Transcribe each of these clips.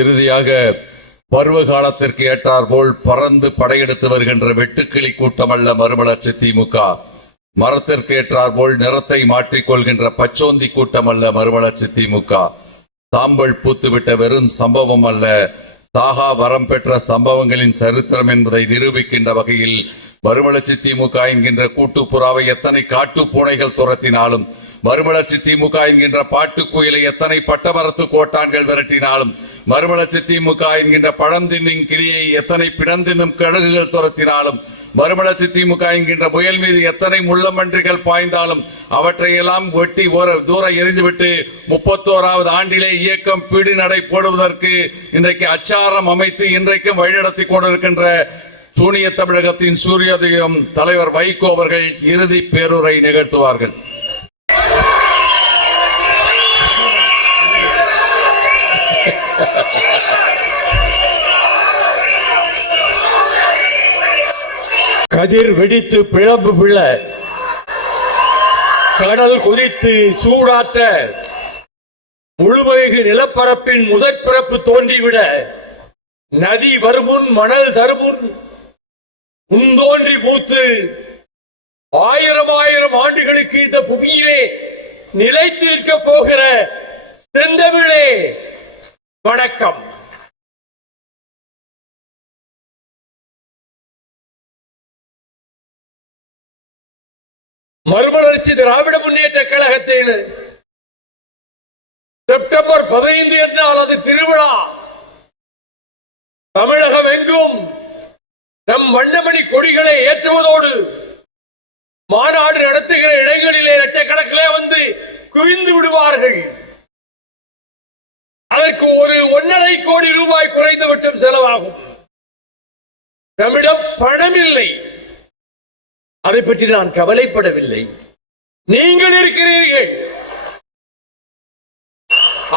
இறுதியாக பருவ காலத்திற்கு ஏற்றார் போல் பறந்து படையெடுத்து வருகின்ற வெட்டுக்கிளி கூட்டம் அல்ல மறுமலர்ச்சி திமுக. மரத்திற்கு ஏற்றார் போல் நிறத்தை மாற்றிக்கொள்கின்ற பச்சோந்தி கூட்டம் அல்ல மறுமலர்ச்சி திமுக. சாம்பல் பூத்துவிட்ட வெறும் சம்பவம் அல்ல, சாகா வரம் பெற்ற சம்பவங்களின் சரித்திரம் என்பதை நிரூபிக்கின்ற வகையில் மறுமலர்ச்சி திமுக என்கின்ற கூட்டுப்புறாவை எத்தனை காட்டு பூனைகள் துரத்தினாலும், மறுமலர்ச்சி திமுக என்கின்ற பாட்டுக்குயிலை எத்தனை பட்டமரத்து கோட்டான்கள் விரட்டினாலும், மறுமலர்ச்சி திமுக என்கின்ற பழந்தின்னின் கிளியை எத்தனை பிணந்தின்னும் கழுகுகள் துரத்தினாலும், மறுமலர்ச்சி திமுக என்கின்ற புயல் மீது எத்தனை முள்ளமன்றிகள் பாய்ந்தாலும் அவற்றையெல்லாம் வெட்டி தூர எரிந்துவிட்டு 31வது ஆண்டிலே இயக்கம் பீடி நடை போடுவதற்கு இன்றைக்கு அச்சாரம் அமைத்து இன்றைக்கும் வழிநடத்தி கொண்டிருக்கின்ற சூனிய தமிழகத்தின் சூரியோதயம் தலைவர் வைகோ அவர்கள் இறுதி பேருரை நிகழ்த்துவார்கள். கதிர் வெடித்து பிளம்பு பிள, கடல் கொதித்து சூடாற்ற, முழுமைகு நிலப்பரப்பின் முதற்பிறப்பு தோன்றிவிட, நதி வருமுன் மணல் தருமுன் உந்தோன்றி மூத்து 1000 ஆண்டுகளுக்கு இந்த புவியிலே நிலைத்து நிற்க போகிற செந்தமிழே வணக்கம். மறுமலர்ச்சி திராவிட முன்னேற்ற கழகத்தின் செப்டம்பர் 15 என்றால் அது திருவிழா. தமிழகம் எங்கும் நம் வண்ணமணி கொடிகளை ஏற்றுவதோடு மாநாடு நடத்துகிற இடங்களிலே லட்சக்கணக்கிலே வந்து குவிந்து விடுவார்கள். அதற்கு ஒரு 1.5 கோடி ரூபாய் குறைந்தபட்சம் செலவாகும். நம்மிடம் பணம் இல்லை, அதை பற்றி நான் கவலைப்படவில்லை. நீங்கள் இருக்கிறீர்கள்.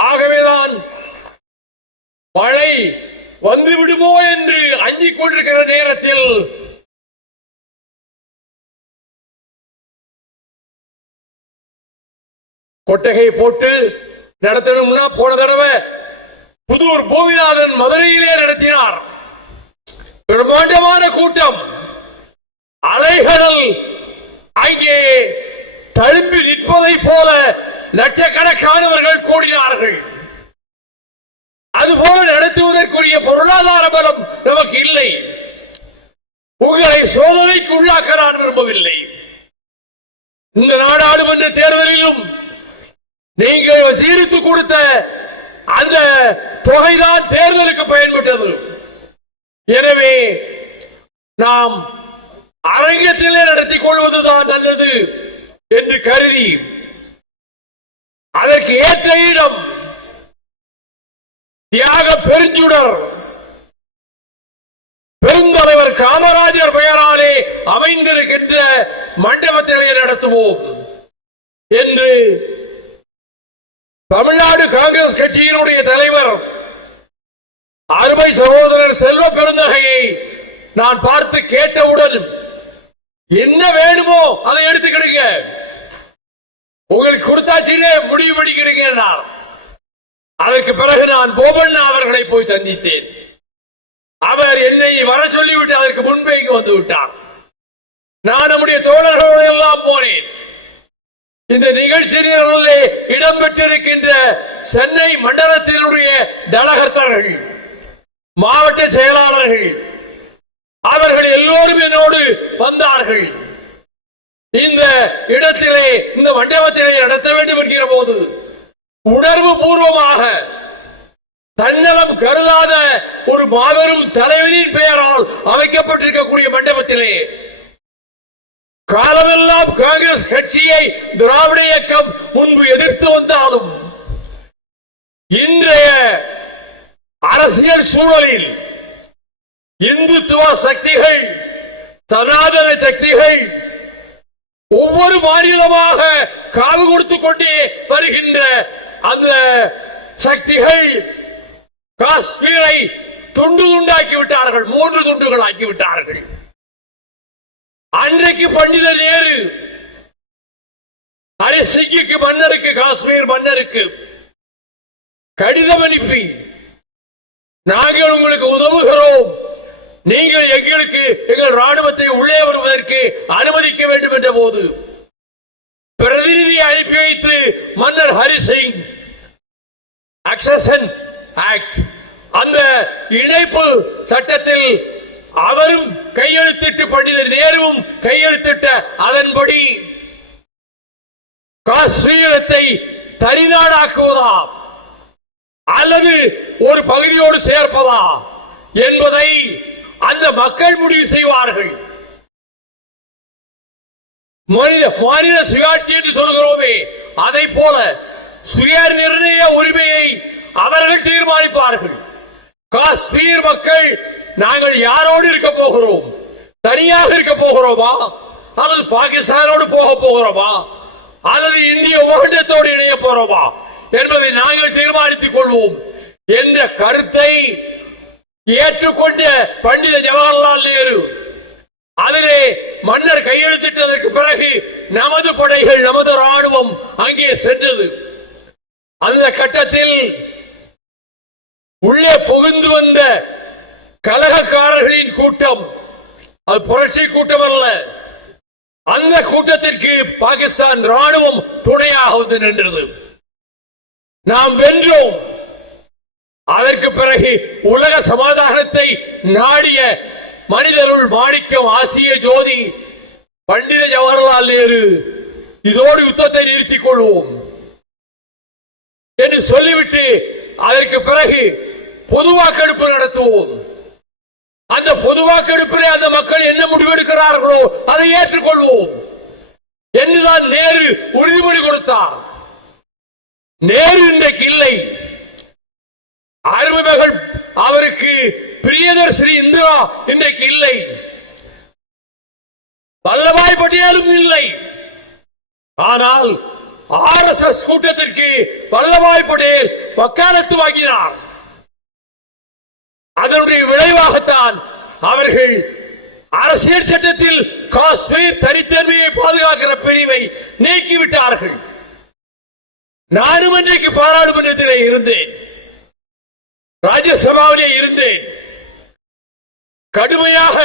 ஆகவேதான் மழை வந்து விடுமோ என்று அஞ்சிக் கொண்டிருக்கிற நேரத்தில் கொட்டகை போட்டு நடத்தணும்னா போன தடவை புதூர் பூமிநாதன் மதுரையிலே நடத்தினார். பிரம்மாண்டமான கூட்டம், அலைகடல் அங்கே தழும்பி நிற்பதை போல லட்சக்கணக்கானவர்கள் கூடினார்கள். அதுபோல நடத்துவதற்குரிய பொருளாதார பலம் நமக்கு இல்லை. உங்களை சோதனைக்கு உள்ளாக்க நான் விரும்பவில்லை. இந்த நாடாளுமன்ற தேர்தலிலும் நீங்கள் வசீலித்து கொடுத்த அந்த தொகைதான் தேர்தலுக்கு பயன்பட்டது. எனவே நாம் அரங்கத்திலே நடத்திக் கொள்வதுதான் நல்லது என்று கருதி அதற்கு ஏற்ற இடம் தியாக பெருஞ்சுடர் பெருந்தலைவர் காமராஜர் பெயராலே அமைந்திருக்கின்ற மண்டபத்திலே நடத்துவோம் என்று தமிழ்நாடு காங்கிரஸ் கட்சியினுடைய தலைவர் அருமை சகோதரர் செல்வ பெருந்தகையை நான் பார்த்து கேட்டவுடன் என்ன வேணுமோ அதை எடுத்துக்கிடுங்க, உங்களுக்கு கொடுத்தாச்சிலே முடிவு பண்ணிக்கிடுங்க. அதற்கு பிறகு நான் போபண்ணா அவர்களை போய் சந்தித்தேன். அவர் என்னை வர சொல்லிவிட்டு அதற்கு முன்பே வந்து விட்டார். நான் நம்முடைய தோழர்களோடு எல்லாம் போனேன். இந்த நிகழ்ச்சியிலே இடம்பெற்றிருக்கின்ற சென்னை மண்டலத்தினுடைய டலகர்த்தர்கள், மாவட்ட செயலாளர்கள், அவர்கள் எல்லோரும் என்னோடு வந்தார்கள். இந்த இடத்திலே இந்த மண்டபத்திலே நடத்த வேண்டும் என்கிற போது உணர்வு பூர்வமாக தன்னலம் கருதாத ஒரு மாபெரும் தலைவனின் பெயரால் அமைக்கப்பட்டிருக்கக்கூடிய மண்டபத்திலே காலமெல்லாம் காங்கிரஸ் கட்சியை திராவிட இயக்கம் முன்பு எதிர்த்து வந்தாலும் இன்றைய அரசியல் சூழலில் இந்துத்துவ சக்திகள், சனாதன சக்திகள் ஒவ்வொரு மாநிலமாக காவு கொடுத்துக் கொண்டே வருகின்ற அந்த சக்திகள் காஷ்மீரை துண்டு துண்டாக்கி விட்டார்கள், 3 துண்டுகள் ஆக்கி விட்டார்கள். அன்றைக்கு பண்டித நேரு ஹரிசிங்குக்கு மன்னருக்கு, காஷ்மீர் மன்னருக்கு கடிதம் அனுப்பி நாங்கள் உங்களுக்கு உதவுகிறோம், நீங்கள் எங்களுக்கு எங்கள் ராணுவத்தை உள்ளே வருவதற்கு அனுமதிக்க வேண்டும் என்ற போது பிரதிநிதியை அனுப்பி வைத்து மன்னர் ஹரி சிங் அக்சஷன் ஆக்ட் அந்த இணைப்பு சட்டத்தில் அவரும் கையெழுத்திட்டு பண்டிதர் நேருவும் கையெழுத்திட்ட அதன்படி காஷ்மீரத்தை தனிநாடாக்குவதா அல்லது ஒரு பகுதியோடு சேர்ப்பதா என்பதை அந்த மக்கள் முடிவு செய்வார்கள். மாநில சுயாட்சி என்று சொல்கிறோமே, அதை போல சுய நிர்ணய உரிமையை அவர்கள் தீர்மானிப்பார்கள். காஷ்மீர் மக்கள் நாங்கள் யாரோடு இருக்க போகிறோம், தனியாக இருக்க போகிறோமா அல்லது பாகிஸ்தானோடு போக போகிறோமா அல்லது இந்திய ஒன்றியத்தோடு இணைய போறோமா என்பதை நாங்கள் தீர்மானித்துக் கொள்வோம் என்ற கருத்தை ஏற்றுக்கொண்ட பண்டித ஜவஹர்லால் நேரு அதிலே மன்னர் கையெழுத்திட்டதற்கு பிறகு நமது படைகள் நமது ராணுவம் அங்கே சென்றது. அந்த கட்டத்தில் உள்ளே புகுந்து வந்த கலகக்காரர்களின் கூட்டம், அது புரட்சி கூட்டம் அல்ல, அந்த கூட்டத்திற்கு பாகிஸ்தான் ராணுவம் துணையாக வந்து நின்றது. நாம் வென்றோம். அதற்கு பிறகு உலக சமாதானத்தை நாடிய மனிதருள் மாணிக்கம் ஆசிய ஜோதி பண்டித ஜவஹர்லால் நேரு இதோடு யுத்தத்தை நிறுத்திக் கொள்வோம் என்று சொல்லிவிட்டு அதற்கு பிறகு பொது வாக்கெடுப்பு நடத்துவோம். அந்த பொது வாக்கெடுப்பில் அந்த மக்கள் என்ன முடிவெடுக்கிறார்களோ அதை ஏற்றுக்கொள்வோம் என்றுதான் நேரு உறுதிமொழி கொடுத்தார். நேரு இன்றைக்கு இல்லை. அருமைமகள் அவருக்கு பிரியதர்ஷினி இந்திரா இன்றைக்கு இல்லை. வல்லபாய் பட்டேலும் இல்லை. ஆனால் RSS கூட்டத்திற்கு வல்லபாய் பட்டேல் வக்காலத்து வாங்கினார். அதனுடைய விளைவாகத்தான் அவர்கள் அரசியல் சட்டத்தில் காஷ்மீர் தனித்தன்மையை பாதுகாக்கிற பிரிவை நீக்கிவிட்டார்கள். நானும் இன்றைக்கு பாராளுமன்றத்திலே இருந்தேன், ராஜ்யசபாவிலே இருந்தேன், கடுமையாக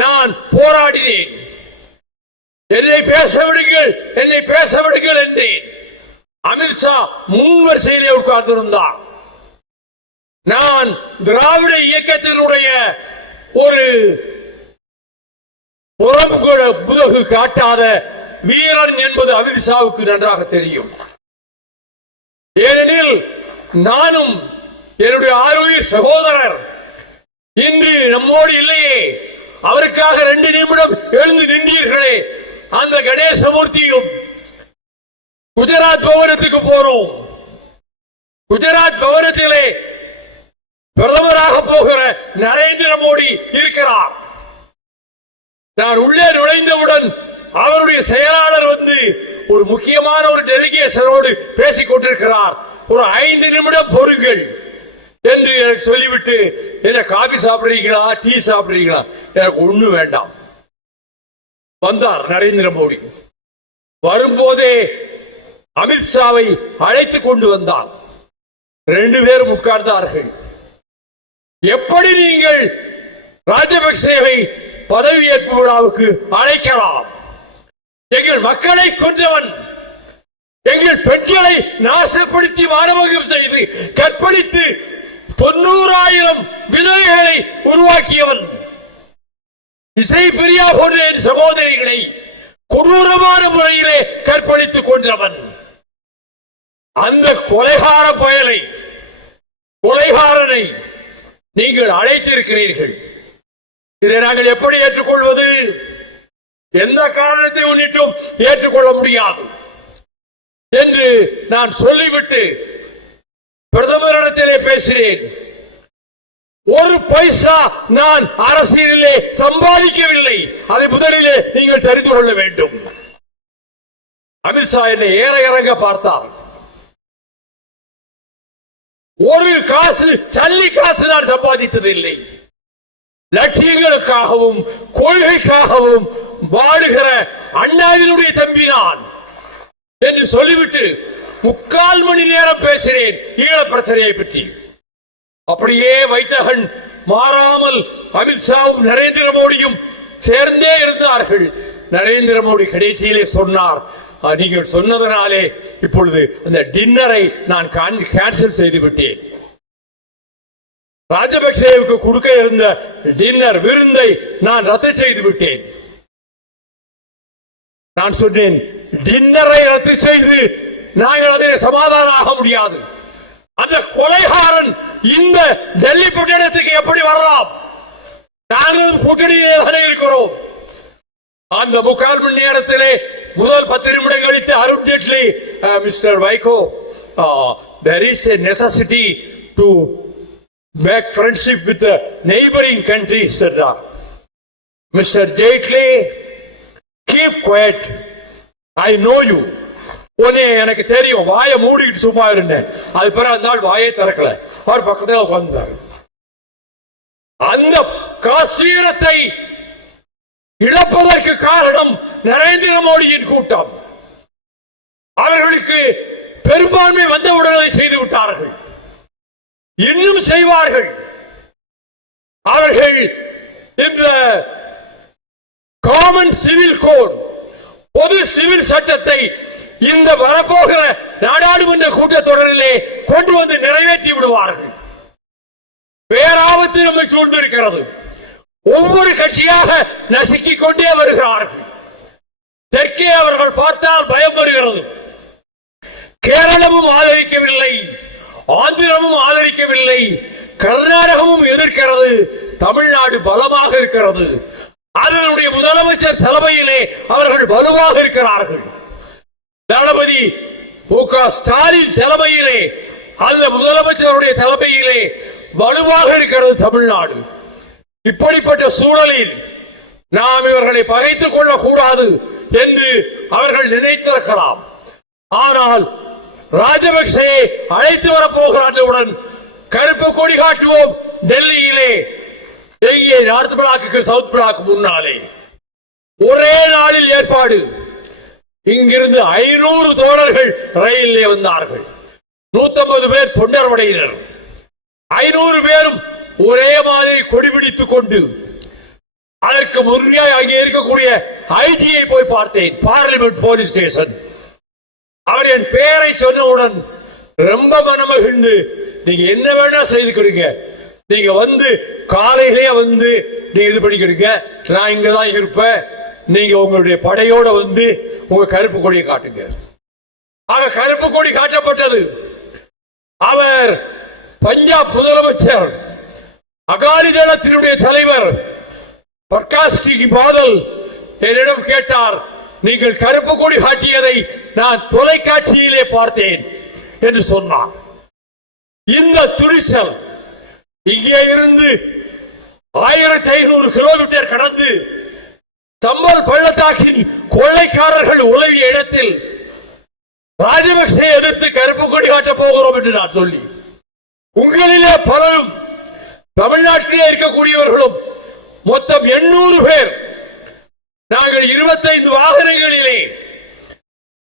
நான் போராடினேன். என்னை பேச விடுங்கள், என்னை பேச விடுங்கள் என்றேன். அமித்ஷா முன்வரிசையிலே உட்கார்ந்திருந்தார். நான் திராவிட இயக்கத்தினுடைய ஒரு புறமுதுகு காட்டாத வீரன் என்பது அமித்ஷாவுக்கு நன்றாக தெரியும். ஏனெனில் நானும் என்னுடைய ஆருயிர் சகோதரர் இன்று நம்மோடு இல்லையே, அவருக்காக 2 நிமிடம் எழுந்து நின்றீர்களே, அந்த கணேசமூர்த்தியும் குஜராத் பவனத்துக்கு போறோம். குஜராத் பவனத்திலே பிரதமராக போகிற நரேந்திர மோடி இருக்கிறார். நான் உள்ளே நுழைந்தவுடன் அவருடைய செயலாளர் வந்து ஒரு முக்கியமான ஒரு டெலிகேஷனோடு பேசிக் கொண்டிருக்கிறார். ஒரு 5 நிமிடம் பொறுங்கள் என்று எனக்கு சொல்லிவிட்டு, என்ன காபி சாப்பிடுறீங்களா, டீ சாப்பிடுறீங்களா, எனக்கு ஒண்ணு வேண்டாம். வந்தார் நரேந்திர மோடி. வரும்போதே அமித்ஷாவை அழைத்துக் கொண்டு வந்தார். 2 பேரும் உட்கார்ந்தார்கள். எப்படி நீங்கள் ராஜபக்சேவை பதவியேற்பு விழாவுக்கு அழைக்கலாம்? எங்கள் மக்களை கொன்றவன், எங்கள் பெண்களை நாசப்படுத்தி மானபங்கம் செய்து கற்பழித்து 90,000 விதவைகளை உருவாக்கியவன், இசை பிரியா போன்ற என் சகோதரிகளை கொடூரமான முறையிலே கற்பழித்துக் கொன்றவன், அந்த கொலைகார பயலை, கொலைகாரனை நீங்கள் அழைத்திருக்கிறீர்கள். இதை நாங்கள் எப்படி ஏற்றுக்கொள்வது? எந்த காரணத்தை முன்னிட்டும் ஏற்றுக்கொள்ள முடியாது என்று நான் சொல்லிவிட்டு பிரதமரிடத்திலே பேசினேன். ஒரு பைசா நான் அரசியலிலே சம்பாதிக்கவில்லை, அதை முதலிலே நீங்கள் தெரிந்து கொள்ள வேண்டும். அமித்ஷா என்னை ஏற இறங்க பார்த்தார். ஒரு காசு, சல்லி காசு நான் சம்பாதித்தது இல்லை. லட்சியங்களுக்காகவும் கொள்கைக்காகவும் வாழுகிற அண்ணாவினுடைய தம்பி நான் என்று சொல்லிவிட்டு 3/4 மணி நேரம் பேசினேன் ஈழ பிரச்சனையை பற்றி. அப்படியே வைத்தகன் மாறாமல் அமித்ஷாவும் நரேந்திர மோடியும் சேர்ந்தே இருந்தார்கள். நரேந்திர மோடி கடைசியிலே சொன்னார், நீங்கள் சொன்னதனாலே இப்பொழுது அந்த டின்னரை நான் கேன்சல் செய்து விட்டேன். ராஜபக்சேவுக்கு கொடுக்க இருந்த டின்னர் விருந்தை நான் ரத்து செய்து விட்டேன். நான் சொன்னேன், டின்னரை ரத்து செய்து நாங்கள் அதில் சமாதானம் ஆக முடியாது. அந்த கொலைகாரன் இந்த டெல்லி பட்டணத்துக்கு எப்படி வரலாம்? நாங்களும் கூட்டணியிலே தானே இருக்கிறோம். அந்த 3/4 மணி நேரத்திலே முதல் 10 நிமிடம் கழித்து Arun Jaitley, mister Vaiko, there is a necessity to make friendship with the neighboring countries. Mr. Jaitley, keep quiet. I know you. உன்னை எனக்கு தெரியும், வாயை மூடிட்டு சும்மா இருந்தேன். அது பிறகு அந்த நாள் வாயை திறக்கல, அவர் பக்கத்தில் உட்கார்ந்தார். அந்த காஷ்மீரத்தை இழப்பதற்கு காரணம் நரேந்திர மோடியின் கூட்டம். அவர்களுக்கு பெரும்பான்மை வந்தவுடன் அதை செய்து விட்டார்கள், இன்னும் செய்வார்கள். அவர்கள் இந்த காமன் சிவில் கோட், பொது சிவில் சட்டத்தை இந்த வரப்போகிற நாடாளுமன்ற கூட்டத்தொடரிலே கொண்டு வந்து நிறைவேற்றி விடுவார்கள். பேராபத்து நம்மை சூழ்ந்திருக்கிறது. ஒவ்வொரு கட்சியாக நசுக்கிக் கொண்டே வருகிறார்கள். தெற்கே அவர்கள் பார்த்தால் பயம் வருகிறது. கேரளமும் ஆதரிக்கவில்லை, ஆந்திரமும் ஆதரிக்கவில்லை, கர்நாடகமும் எதிர்க்கிறது, தமிழ்நாடு பலமாக இருக்கிறது. அதனுடைய முதலமைச்சர் தலைமையிலே அவர்கள் வலுவாக இருக்கிறார்கள். தளபதி மு.க. ஸ்டாலின் தலைமையிலே, அந்த முதலமைச்சருடைய தலைமையிலே வலுவாக இருக்கிறது தமிழ்நாடு. இப்படிப்பட்ட சூழலில் நாம் இவர்களை பகைத்துக் கொள்ளக் கூடாது என்று அவர்கள் நினைத்திருக்கலாம். ஆனால் ராஜபக்சேயை அழைத்து வரப்போகிறார்களுடன் கருப்பு கொடி காட்டுவோம் டெல்லியிலே, எங்கே நார்த் பிளாக்கு சவுத் பிளாக் முன்னாலே ஒரே நாளில் ஏற்பாடு. இங்கிருந்து 500 தோழர்கள் ரயிலே வந்தார்கள். 150 பேர் தொண்டர் படையினர், 500 பேரும் ஒரே மாதிரி கொடிபிடித்துக் கொண்டு. அதற்கு முன்னே அங்கே இருக்கக்கூடிய ஐஜியை போய் பார்த்தேன், பார்லிமெண்ட் போலீஸ் ஸ்டேஷன். அவர் என் பெயரை சொன்னவுடன் ரொம்ப மனமகிழ்ந்து, நீங்க என்ன வேணா செய்து கொடுங்க, நீங்க வந்து காலையிலே வந்து நீங்க இது பண்ணிக்கிடுங்க, நான் இங்கதான் இருப்பேன், நீங்க உங்களுடைய படையோட வந்து உங்க கருப்பு கொடியை காட்டுங்க. ஆக கருப்பு கொடி காட்டப்பட்டது. அவர் பஞ்சாப் முதலமைச்சர், அகாலி தளத்தினுடைய தலைவர் பிரகாஷ் சிங் பாதல் என்னிடம் கேட்டார், நீங்கள் கருப்பு கொடி காட்டியதை நான் தொலைக்காட்சியிலே பார்த்தேன் என்று சொன்னார். இந்த துணிச்சல் இங்கே இருந்து 1500 கிலோமீட்டர் கடந்து சம்பல் பள்ளத்தாக்கின் கொள்ளைக்காரர்கள் உலவிய இடத்தில் ராஜபக்சே எதிர்த்து கருப்பு கொடி காட்டப் போகிறோம் என்று நான் சொல்லி, உங்களிலே பலரும் தமிழ்நாட்டிலே இருக்கக்கூடியவர்களும் மொத்தம் 800 பேர், நாங்கள் 25 வாகனங்களிலே,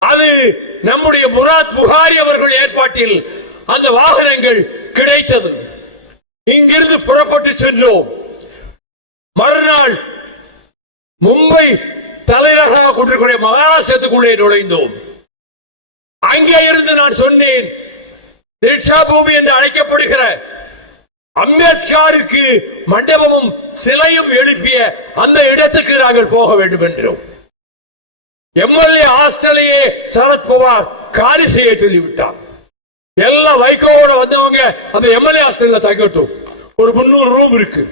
அது நம்முடைய முராத் புகாரி அவர்கள் ஏற்பாட்டில் அந்த வாகனங்கள் கிடைத்தது. இங்கிருந்து புறப்பட்டு சென்றோம். மறுநாள் மும்பை தலைநகராக கொண்டிருக்கிற மகாராஷ்டிரத்துக்குள்ளே நுழைந்தோம். அங்கே இருந்து நான் சொன்னேன், தீட்சா பூமி என்று அழைக்கப்படுகிற அம்பேத்கருக்கு மண்டபமும் சிலையும் எழுப்பிய அந்த இடத்துக்கு நாங்கள் போக வேண்டும் என்றோம். எம்எல்ஏ ஹாஸ்டலையே சரத்பவார் காலி செய்ய சொல்லிவிட்டார். எல்லா வைகோவோட வந்தவங்க அந்த எம்எல்ஏ ஹாஸ்டல்ல தங்கட்டும். ஒரு 300 ரூம் இருக்கு.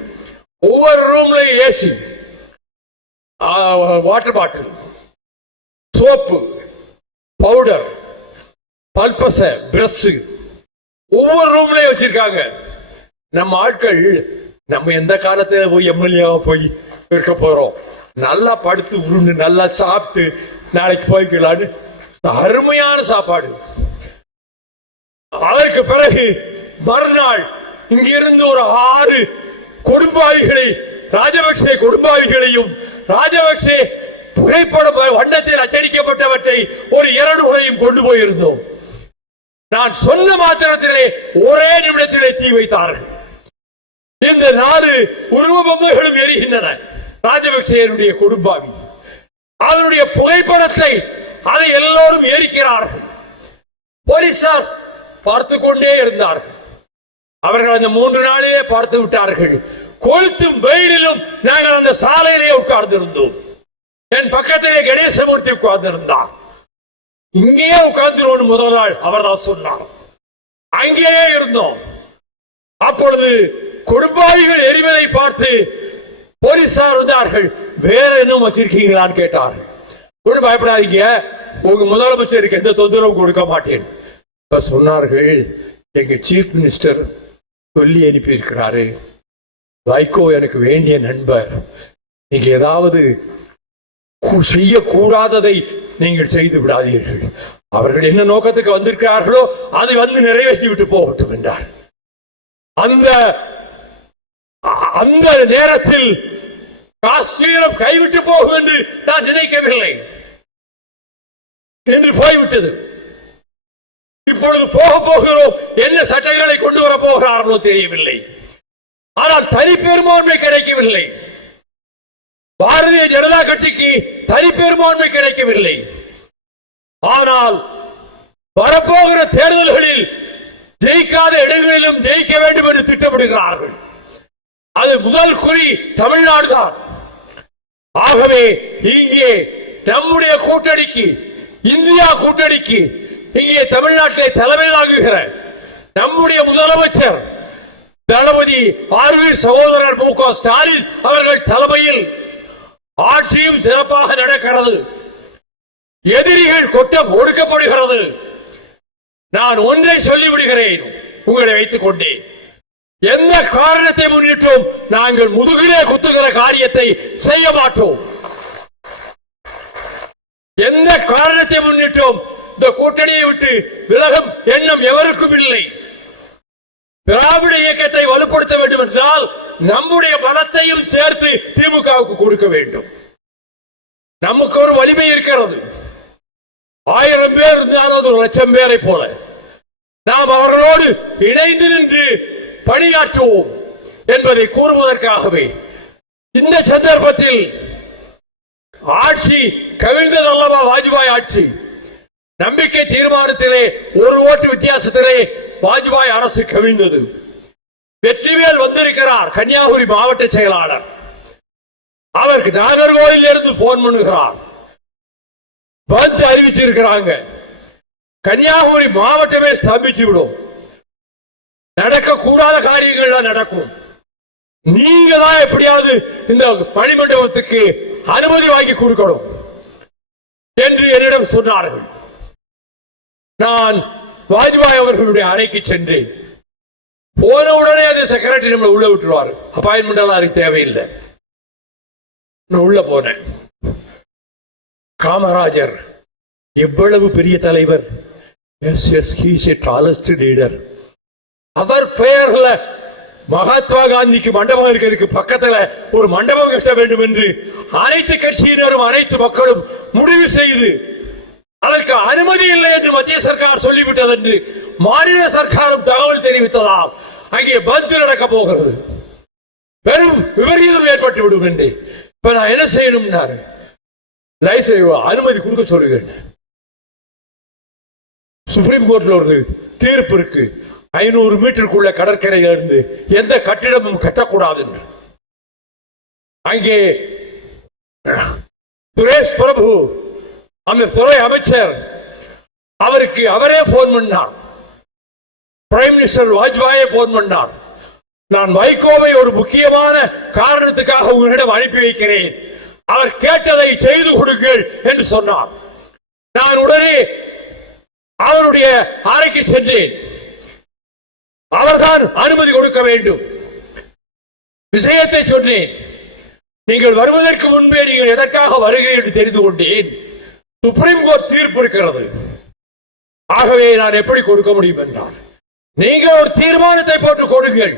ஒவ்வொரு ரூம்லயும் AC, water bottle, soap, powder, பல்பச, பிரஷ் ஒவ்வொரு ரூம்லயும் வச்சிருக்காங்க. நம்ம ஆட்கள், நம்ம எந்த காலத்துல போய் எம்எல்ஏவா போய் இருக்க போறோம், நல்லா படுத்து உருண்டு நல்லா சாப்பிட்டு நாளைக்கு போய்க்கலான்னு அருமையான சாப்பாடு. அதற்கு பிறகு மறுநாள் இங்கிருந்து ஒரு 6 கொடும்பாவிகளை, ராஜபக்சே கொடும்பாவிகளையும் ராஜபக்சே புகைப்பட வண்ணத்தில் அச்சடிக்கப்பட்டவற்றை ஒரு 200 கொண்டு போயிருந்தோம். நான் சொன்ன மாத்திரத்திலே ஒரே நிமிடத்திலே தீ வைத்தார்கள். இந்த 4 உருவ பொம்மைகளும் எரிகின்றன. ராஜபக்சேனுடைய கொடும்பாவி அவருடைய புகைப்படத்தை அதை எல்லோரும் எரிக்கிறார்கள். போலீசார் பார்த்து கொண்டே இருந்தார்கள். அவர்கள் அந்த 3 நாளிலே பார்த்து விட்டார்கள். கொளுத்தும் வெயிலிலும் நாங்கள் அந்த சாலையிலே உட்கார்ந்திருந்தோம். என் பக்கத்திலே கணேசமூர்த்தி உட்கார்ந்திருந்தார். இங்கேயே உட்கார்ந்து முதல் நாள் அவர் தான் சொன்னார். அங்கேயே இருந்தோம். அப்பொழுது கொடும்பாவிகள் எரிவதை பார்த்து போலீசார் வந்தார்கள். வேற என்ன வச்சிருக்கீங்களான்னு கேட்டார்கள். ஒன்றும் பயப்படாதீங்க, உங்க முதலமைச்சருக்கு எந்த தொந்தரவும் கொடுக்க மாட்டேன். இப்ப சொன்னார்கள், எங்க சீஃப் மினிஸ்டர் சொல்லி அனுப்பி இருக்கிறாரு, வைகோ எனக்கு வேண்டிய நண்பர், நீங்க ஏதாவது செய்யக்கூடாததை நீங்கள் செய்து விடாதீர்கள். அவர்கள் என்ன நோக்கத்துக்கு வந்திருக்கிறார்களோ அதை வந்து நிறைவேற்றி விட்டு போகட்டும் என்றார். அந்த நேரத்தில் காஷ்மீரம் கைவிட்டு போகும் என்று நான் நினைக்கவில்லை என்று போய்விட்டது. இப்பொழுது போகிறோம், என்ன சட்டங்களை கொண்டு வர போகிறார்களோ தெரியவில்லை. ஆனால் தனி பெரும்பான்மை கிடைக்கவில்லை. பாரதிய ஜனதா கட்சிக்கு தனி பெரும்பான்மை கிடைக்கவில்லை. ஆனால் வரப்போகிற தேர்தல்களில் ஜெயிக்காத இடங்களிலும் ஜெயிக்க வேண்டும் என்று திட்டமிடுகிறார்கள். அது முதல் குறி தமிழ்நாடு தான். ஆகவே இங்கே நம்முடைய கூட்டணிக்கு, இந்தியா கூட்டணிக்கு இங்கே தமிழ்நாட்டிலே தலைமை தாங்குகிற நம்முடைய முதலமைச்சர் தளபதி ஆர்வீர் சகோதரர் மு க ஸ்டாலின் அவர்கள் தலைமையில் ஆட்சியும் சிறப்பாக நடக்கிறது. எதிரிகள் கொட்டம் ஒடுக்கப்படுகிறது. நான் ஒன்றை சொல்லிவிடுகிறேன், உங்களை வைத்துக் கொண்டே எந்த காரணத்தை முன்னிட்டும் நாங்கள் முதுகிலே குத்துகிற காரியத்தை செய்ய மாட்டோம். எந்த காரணத்தை முன்னிட்டும் இந்த கூட்டணியை விட்டு விலகும் எண்ணம் எவருக்கும் இல்லை. திராவிட இயக்கத்தை வலுப்படுத்த வேண்டும் என்றால் நம்முடைய பலத்தையும் சேர்த்து திமுகவுக்கு கொடுக்க வேண்டும். நமக்கு ஒரு வலிமை இருக்கிறது. 1000 பேர் இருந்தாலும் 1,00,000 பேரை போல நாம் அவர்களோடு இணைந்து நின்று பணியாற்றுவோம் என்பதை கூறுவதற்காகவே இந்த சந்தர்ப்பத்தில் ஆட்சி கவிழ்ந்ததல்லவா வாஜ்பாய் ஆட்சி. நம்பிக்கை தீர்மானத்திலே 1 ஓட்டு வித்தியாசத்திலே வாஜ்பாய் அரசு கவிழ்ந்தது. வெற்றிவேல் வந்திருக்கிறார், கன்னியாகுமரி மாவட்ட செயலாளர். அவருக்கு நாகர்கோவில் இருந்து போன் பண்ணுகிறார், வந்து அறிவிச்சிருக்கிறாங்க, கன்னியாகுமரி மாவட்டமே ஸ்தம்பிச்சு விடும், நடக்கக்கூடாத காரியங்கள் நடக்கும், நீங்க தான் எப்படியாவது இந்த மணிமண்டபத்துக்கு அனுமதி வாங்கி கொடுக்கணும் என்று என்னிடம் சொன்னார்கள். நான் வாஜ்பாய் அவர்களுடைய அறைக்கு சென்றேன். போன உடனே அந்த செக்ரட்டரி நம்மளை உள்ள விட்டுருவாரு, அப்பாயின்மெண்ட் எல்லாம் அதுக்கு தேவையில்லை. நான் உள்ள போனேன். காமராஜர் எவ்வளவு பெரிய தலைவர், டாலஸ்ட் லீடர். அவர் பெயர்ல மகாத்மா காந்திக்கு மண்டபம் இருக்கிறதுக்கு பக்கத்துல ஒரு மண்டபம் கட்ட வேண்டும் என்று அனைத்து கட்சியினரும் அனைத்து மக்களும் முடிவு செய்து அதற்கு அனுமதி இல்லை என்று மத்திய சர்க்கார் சொல்லிவிட்டது என்று மாநில சர்க்காரும் தகவல் தெரிவித்ததால் அங்கே பந்து நடக்க போகிறது. பெரும் விபரீதம் ஏற்பட்டு விடும் என்று இப்ப நான் என்ன செய்யணும், அனுமதி கொடுக்க சொல்லுகிறேன். சுப்ரீம் கோர்ட்ல ஒரு தீர்ப்பு இருக்கு, 500 மீட்டருக்குள்ள கடற்கரையில இருந்து எந்த கட்டிடமும் கட்டக்கூடாது என்று. அங்கே சுரேஷ் பிரபு அந்த துறை அமைச்சர், அவருக்கு அவரே போன் பண்ணார், பிரைம் மினிஸ்டர் வாஜ்பாயை போன் பண்ணார். நான் வைகோவை ஒரு முக்கியமான காரணத்துக்காக உங்களிடம் அனுப்பி வைக்கிறேன், அவர் கேட்டதை செய்து கொடுங்கள் என்று சொன்னார். நான் உடனே அவருடைய அறைக்கு சென்றேன். அவர்தான் அனுமதி கொடுக்க வேண்டும். விஷயத்தை சொன்னேன். நீங்கள் வருவதற்கு முன்பே நீங்கள் எதற்காக வருகிறீர்கள் என்று தெரிந்து கொண்டேன். சுப்ரீம் கோர்ட் தீர்ப்பு இருக்கிறது, ஆகவே நான் எப்படி கொடுக்க முடியும் என்றார். நீங்கள் ஒரு தீர்மானத்தை போட்டு கொடுங்கள்.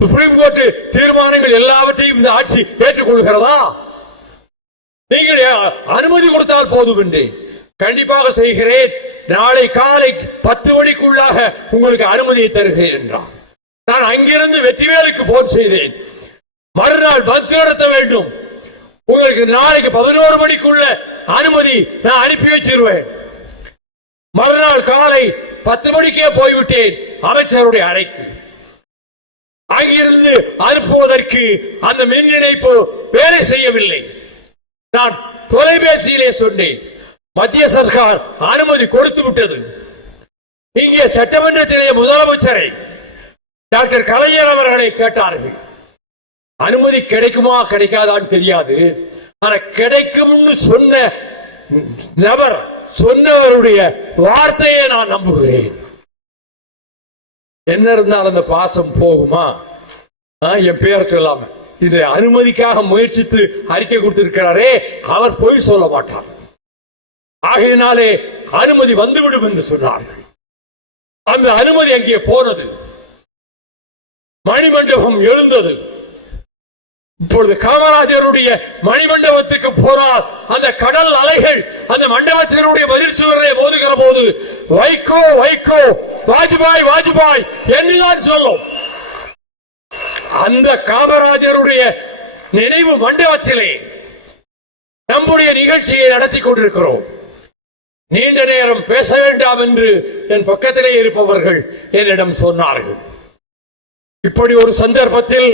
சுப்ரீம் கோர்ட் தீர்மானங்கள் எல்லாவற்றையும் இந்த ஆட்சி ஏற்றுக்கொள்கிறதா? நீங்கள் அனுமதி கொடுத்தால் போதும் என்றேன். கண்டிப்பாக செய்கிறேன், நாளை காலை 10 மணிக்குள்ளாக உங்களுக்கு அனுமதியை தருகிறேன் என்றார். நான் அங்கிருந்து வெற்றிவேலுக்கு போன் செய்தேன். மறுநாள் பந்த் நடத்த வேண்டும், உங்களுக்கு நாளைக்கு 11 மணிக்குள்ள அனுமதி நான் அனுப்பி வச்சிருவேன். மறுநாள் காலை 10 மணிக்கே போய்விட்டேன் அமைச்சருடைய அறைக்கு. அங்கிருந்து அனுப்புவதற்கு அந்த மின் இணைப்பு வேலை செய்யவில்லை. நான் தொலைபேசியிலே சொன்னேன், மத்திய சர்க்கார் அனுமதி கொடுத்து விட்டது. இங்கே சட்டமன்றத்திலே முதலமைச்சரை டாக்டர் கலைஞர் அவர்களை கேட்டார்கள். அனுமதி கிடைக்குமா கிடைக்காதான்னு தெரியாது, ஆனா கிடைக்கும்னு சொன்ன நபர் சொன்னவருடைய வார்த்தையை நான் நம்புகிறேன். என்ன இருந்தாலும் அந்த பாசம் போகுமா? என் பேர் சொல்லாம இது அனுமதிக்காக முயற்சித்து அறிக்கை கொடுத்திருக்கிறாரே, அவர் பொய் சொல்ல மாட்டார். ஆகையினாலே அனுமதி வந்துவிடும் என்று சொன்னார்கள். அந்த அனுமதி அங்கே போனது, மணிமண்டபம் எழுந்தது. இப்பொழுது காமராஜருடைய மணிமண்டபத்துக்கு போனால் அந்த கடல் அலைகள் அந்த மண்டபத்தினுடைய பதில் சுவரை மோதுகிற போது வைகோ வைகோ வாஜ்பாய் வாஜ்பாய் என்றுதான் சொல்லும். அந்த காமராஜருடைய நினைவு மண்டபத்திலே நம்முடைய நிகழ்ச்சியை நடத்தி கொண்டிருக்கிறோம். நீண்ட நேரம் பேச வேண்டாம் என்று என் பக்கத்திலே இருப்பவர்கள் என்னிடம் சொன்னார்கள். இப்படி ஒரு சந்தர்ப்பத்தில்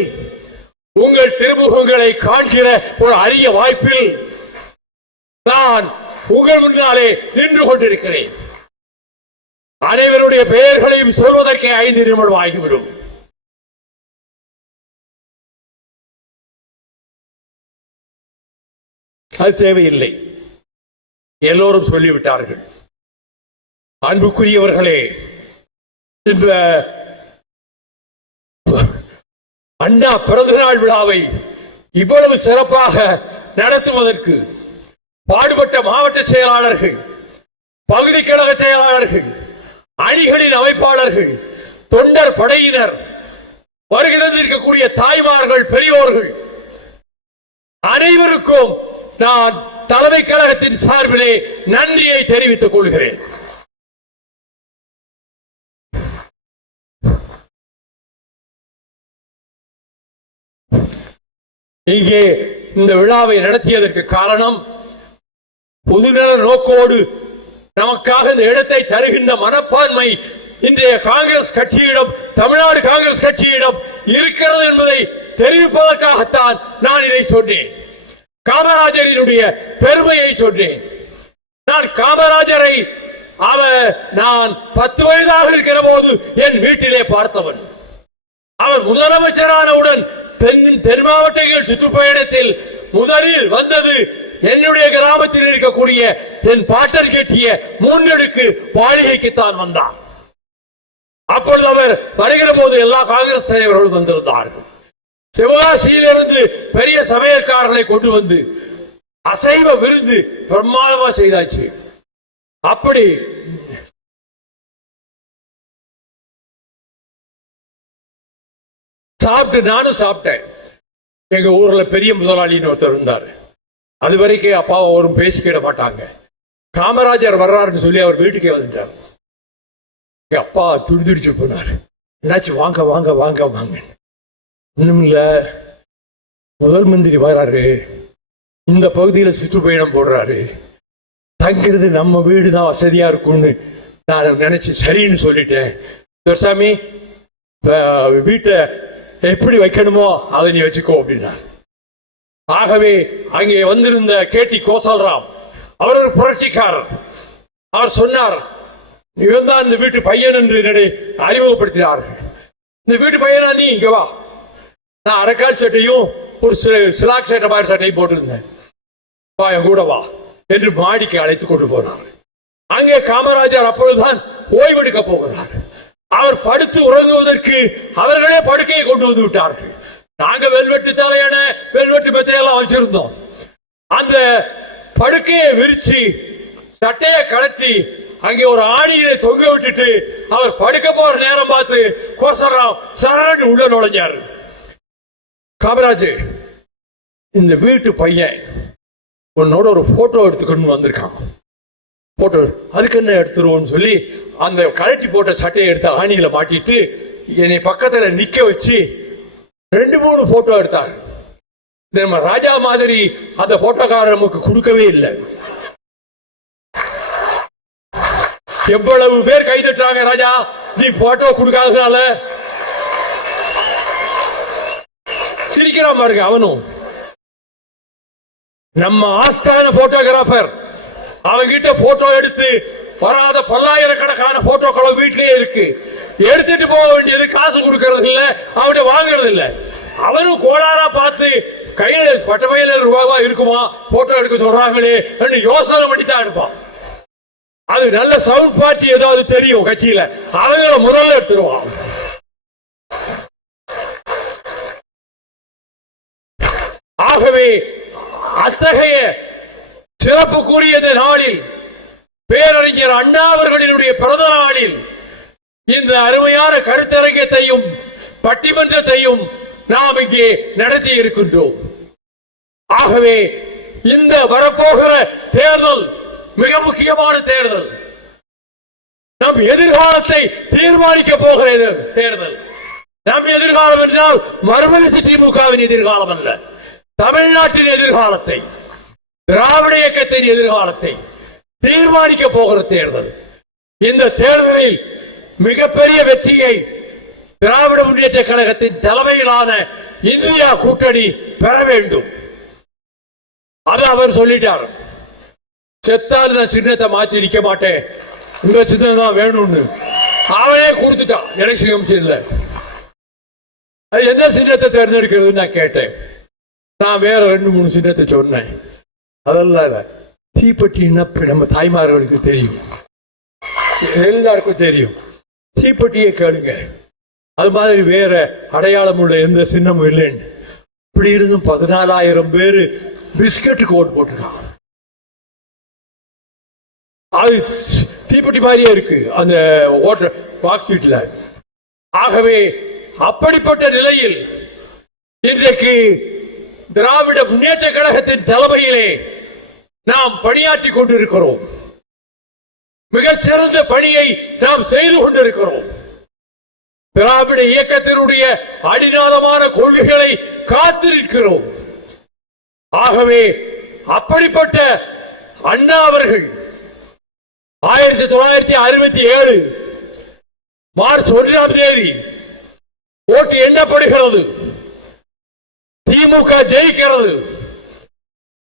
உங்கள் திருமுகங்களை காண்கிற ஒரு அரிய வாய்ப்பில் நான் உங்கள் முன்னாலே நின்று கொண்டிருக்கிறேன். அனைவருடைய பெயர்களையும் சொல்வதற்கே 5 நிமிடம் ஆகிவிடும். அது தேவையில்லை, எல்லோரும் சொல்லிவிட்டார்கள். அன்புக்குரியவர்களே, இந்த அண்ணா பிறந்தநாள் விழாவை இவ்வளவு சிறப்பாக நடத்துவதற்கு பாடுபட்ட மாவட்ட செயலாளர்கள், பகுதி கழக செயலாளர்கள், அணிகளின் அமைப்பாளர்கள், தொண்டர் படையினர், வருகிறந்திருக்கக்கூடிய தாய்மார்கள், பெரியோர்கள் அனைவருக்கும் நான் தலைமை கழகத்தின் சார்பிலே நன்றியை தெரிவித்துக் கொள்கிறேன். இங்கே இந்த விழாவை நடத்தியதற்கு காரணம் பொதுநல நோக்கோடு நமக்காக இந்த இடத்தை தருகின்ற மனப்பான்மை இன்றைய காங்கிரஸ் கட்சியிடம், தமிழ்நாடு காங்கிரஸ் கட்சியிடம் இருக்கிறது என்பதை தெரிவிப்பதற்காகத்தான் நான் இதை சொன்னேன். காமராஜரினுடைய பெருமையை சொன்னேன். நான் காமராஜரை நான் 10 வயதாக இருக்கிற போது என் வீட்டிலே பார்த்தவன். அவர் முதலமைச்சரானவுடன் தென் மாவட்டங்கள் சுற்றுப்பயணத்தில் முதலில் வந்தது என்னுடைய கிராமத்தில் இருக்கக்கூடிய என் பாட்டர் கட்டிய 3 அடுக்கு மாளிகைக்குத்தான் வந்தார். அப்பொழுது அவர் வருகிற போது எல்லா காங்கிரஸ் தலைவர்களும் வந்திருந்தார்கள். சிவகாசியிலிருந்து பெரிய சமையல்காரர்களை கொண்டு வந்து அசைவ விருந்து பிரமாதமா செய்தாச்சு. அப்படி சாப்பிட்டு நானும் சாப்பிட்டேன். எங்க ஊர்ல பெரிய முதலாளின்னு ஒருத்தர் இருந்தார். அது வரைக்கும் அப்பாவை அவரும் பேசிக்கிட மாட்டாங்க. காமராஜர் வர்றாருன்னு சொல்லி அவர் வீட்டுக்கே வந்துட்டார். எங்க அப்பா துடிதுடிச்சு போனார். என்னாச்சு, வாங்க வாங்க வாங்க வாங்க. ஒண்ணும் இல்ல, முதல் மந்திரி வராரு, இந்த பகுதியில சுற்றுப்பயணம் போடுறாரு, தங்கிறது நம்ம வீடுதான் வசதியா இருக்கும்னு நான் நினைச்சு சரின்னு சொல்லிட்டேன். துரைசாமி, வீட்டை எப்படி வைக்கணுமோ அதை நீ வச்சுக்கோ அப்படின்னா. ஆகவே அங்கே வந்திருந்த கேடி கோசல்ராம், அவர் ஒரு புரட்சிக்காரர். அவர் சொன்னார், இவன் தான் இந்த வீட்டு பையன் என்று என்னை அறிமுகப்படுத்தினார்கள். இந்த வீட்டு பையனா நீ இங்க வா. நான் அரைக்கால் சட்டையும் ஒரு சிலாக் சட்டை மாதிரி சட்டையும் போட்டிருந்தேன். வா என் கூட வா என்று மாடிக்கு அழைத்து கொண்டு போனார். அங்கே காமராஜர் அப்பொழுதுதான் ஓய்வெடுக்க போகிறார். அவர் படுத்து உறங்குவதற்கு அவர்களே படுக்கையை கொண்டு வந்து விட்டார்கள். நாங்க வெல்வெட்டு தலையண வெல்வெட்டு மெத்தையெல்லாம் வச்சிருந்தோம். அந்த படுக்கையை விரிச்சு சட்டையை கழற்றி அங்கே ஒரு ஆணியை தொங்க விட்டுட்டு அவர் படுக்க போற நேரம் பார்த்து கோசராம் சரணி உள்ள நுழைஞ்சாரு. காமராஜ், இந்த வீட்டு பையன் உன்னோட ஒரு போட்டோ எடுத்துக்கணும் வந்திருக்கான், போட்டோ அதுக்கு என்ன எடுத்துருவோம்னு சொல்லி அந்த கழட்டி போட்ட சட்டையை எடுத்து ஆணியில மாட்டிட்டு என்னை பக்கத்துல நிக்க வச்சு 2-3 போட்டோ எடுத்தாங்க. நம்ம ராஜா மாதிரி அந்த போட்டோக்காரர் நமக்கு கொடுக்கவே இல்லை. எவ்வளவு பேர் கை தட்டுறாங்க, ராஜா நீ போட்டோ கொடுக்காதனால. சிரிக்கிறான் பாருங்க அவனும். நம்ம ஆஸ்தான போட்டோகிராஃபர் அவங்கிட்ட போட்டோ எடுத்து வராத பல்லாயிரக்கணக்கான போட்டோக்களும் வீட்லயே இருக்கு. எடுத்துட்டு போக வேண்டியது காசு கொடுக்கறது இல்ல, அவன்கிட்ட வாங்குறது இல்ல. அவனும் கோளாரா பார்த்து கையில பட்டமையில ரூபாவா இருக்குமா போட்டோ எடுக்க சொல்றாங்களே யோசனை பண்ணித்தான் எடுப்பான். அது நல்ல சவுண்ட் பார்ட்டி ஏதாவது தெரியும் கட்சியில, அவங்கள முதல்ல எடுத்துருவான். ஆகவே அத்தகைய சிறப்புக்குரிய நாளில், பேரறிஞர் அண்ணா அவர்களினுடைய பிறந்த நாளில் இந்த அருமையான கருத்தரங்கத்தையும் பட்டிமன்றத்தையும் நாம் இங்கே நடத்தி இருக்கின்றோம். ஆகவே இந்த வரப்போகிற தேர்தல் மிக முக்கியமான தேர்தல். நம் எதிர்காலத்தை தீர்மானிக்க போகிற தேர்தல். நம் எதிர்காலம் என்றால் மறுமலர்ச்சி திமுகவின் எதிர்காலம் அல்ல, தமிழ்நாட்டின் எதிர்காலத்தை, திராவிட இயக்கத்தின் எதிர்காலத்தை தீர்மானிக்க போகிற தேர்தல். இந்த தேர்தலில் மிகப்பெரிய வெற்றியை திராவிட முன்னேற்ற கழகத்தின் தலைமையிலான இந்தியா கூட்டணி பெற வேண்டும். அது அவர் சொல்லிட்டார். செத்தால் நான் சின்னத்தை மாத்தி நிக்க மாட்டேன், உங்க சின்னம் தான் வேணும்னு அவனே கொடுத்துட்டான் எலெக்ஷன் கமிஷன்ல. அது எந்த சின்னத்தை தேர்ந்தெடுக்கிறது நான் கேட்டேன். நான் வேற 2-3 சின்னத்தை சொன்னேன். அதெல்லாம் தீப்பெட்டின்னா நம்ம தாய்மார்களுக்கு தெரியும், எல்லாருக்கும் தெரியும். தீப்பெட்டியை கேளுங்க. அது மாதிரி வேற அடையாளம் உள்ள எந்த சின்னமும் இல்லைன்னு. இப்படி இருந்தும் 14,000 பேரு பிஸ்கட்டுக்கு ஓட்டு போட்டிருக்காங்க. அது தீப்பெட்டி மாதிரியே இருக்கு அந்த ஓட்டர் பாக்ஸ் சீட்ல. ஆகவே அப்படிப்பட்ட நிலையில் இன்றைக்கு திராவிட முன்னேற்ற கழகத்தின் தலைமையிலே நாம் பணியாற்றிக் கொண்டிருக்கிறோம். மிகச் சிறந்த பணியை நாம் செய்து கொண்டிருக்கிறோம். திராவிட இயக்கத்தினுடைய அடிநாதமான கொள்கைகளை காத்திருக்கிறோம். ஆகவே அப்படிப்பட்ட அண்ணா அவர்கள் 1967 மார்ச் 1ஆம் தேதி ஓட்டு எண்ணப்படுகிறது. திமுக ஜெயிக்கிறது.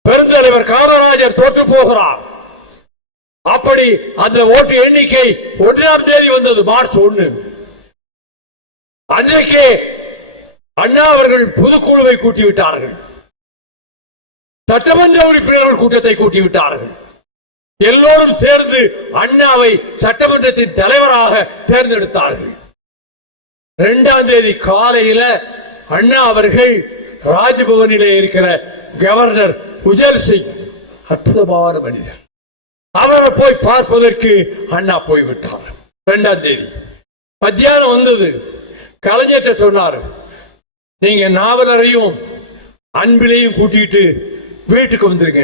பெருந்தலைவர் காமராஜர் தோற்று போகிறார். அப்படி அந்த ஓட்டு எண்ணிக்கை 1ஆம் தேதி வந்தது, மார்ச் 1. அன்றைக்கே அண்ணா அவர்கள் பொதுக்குழுவை கூட்டிவிட்டார்கள். சட்டமன்ற உறுப்பினர்கள் கூட்டத்தை கூட்டிவிட்டார்கள். எல்லோரும் சேர்ந்து அண்ணாவை சட்டமன்றத்தின் தலைவராக தேர்ந்தெடுத்தார்கள். 2ஆம் தேதி காலையில அண்ணா அவர்கள் ராஜ்பவனிலே இருக்கிற கவர்னர் உஜல் சிங், அற்புதமான மனிதர், அவரை போய் பார்ப்பதற்கு அண்ணா போய்விட்டார். 2ஆம் தேதி மத்தியானம் வந்தது. கலைஞர்கிட்ட சொன்னார், நீங்க நாவலரையும் அன்பிலையும் கூட்டிட்டு வீட்டுக்கு வந்துருங்க.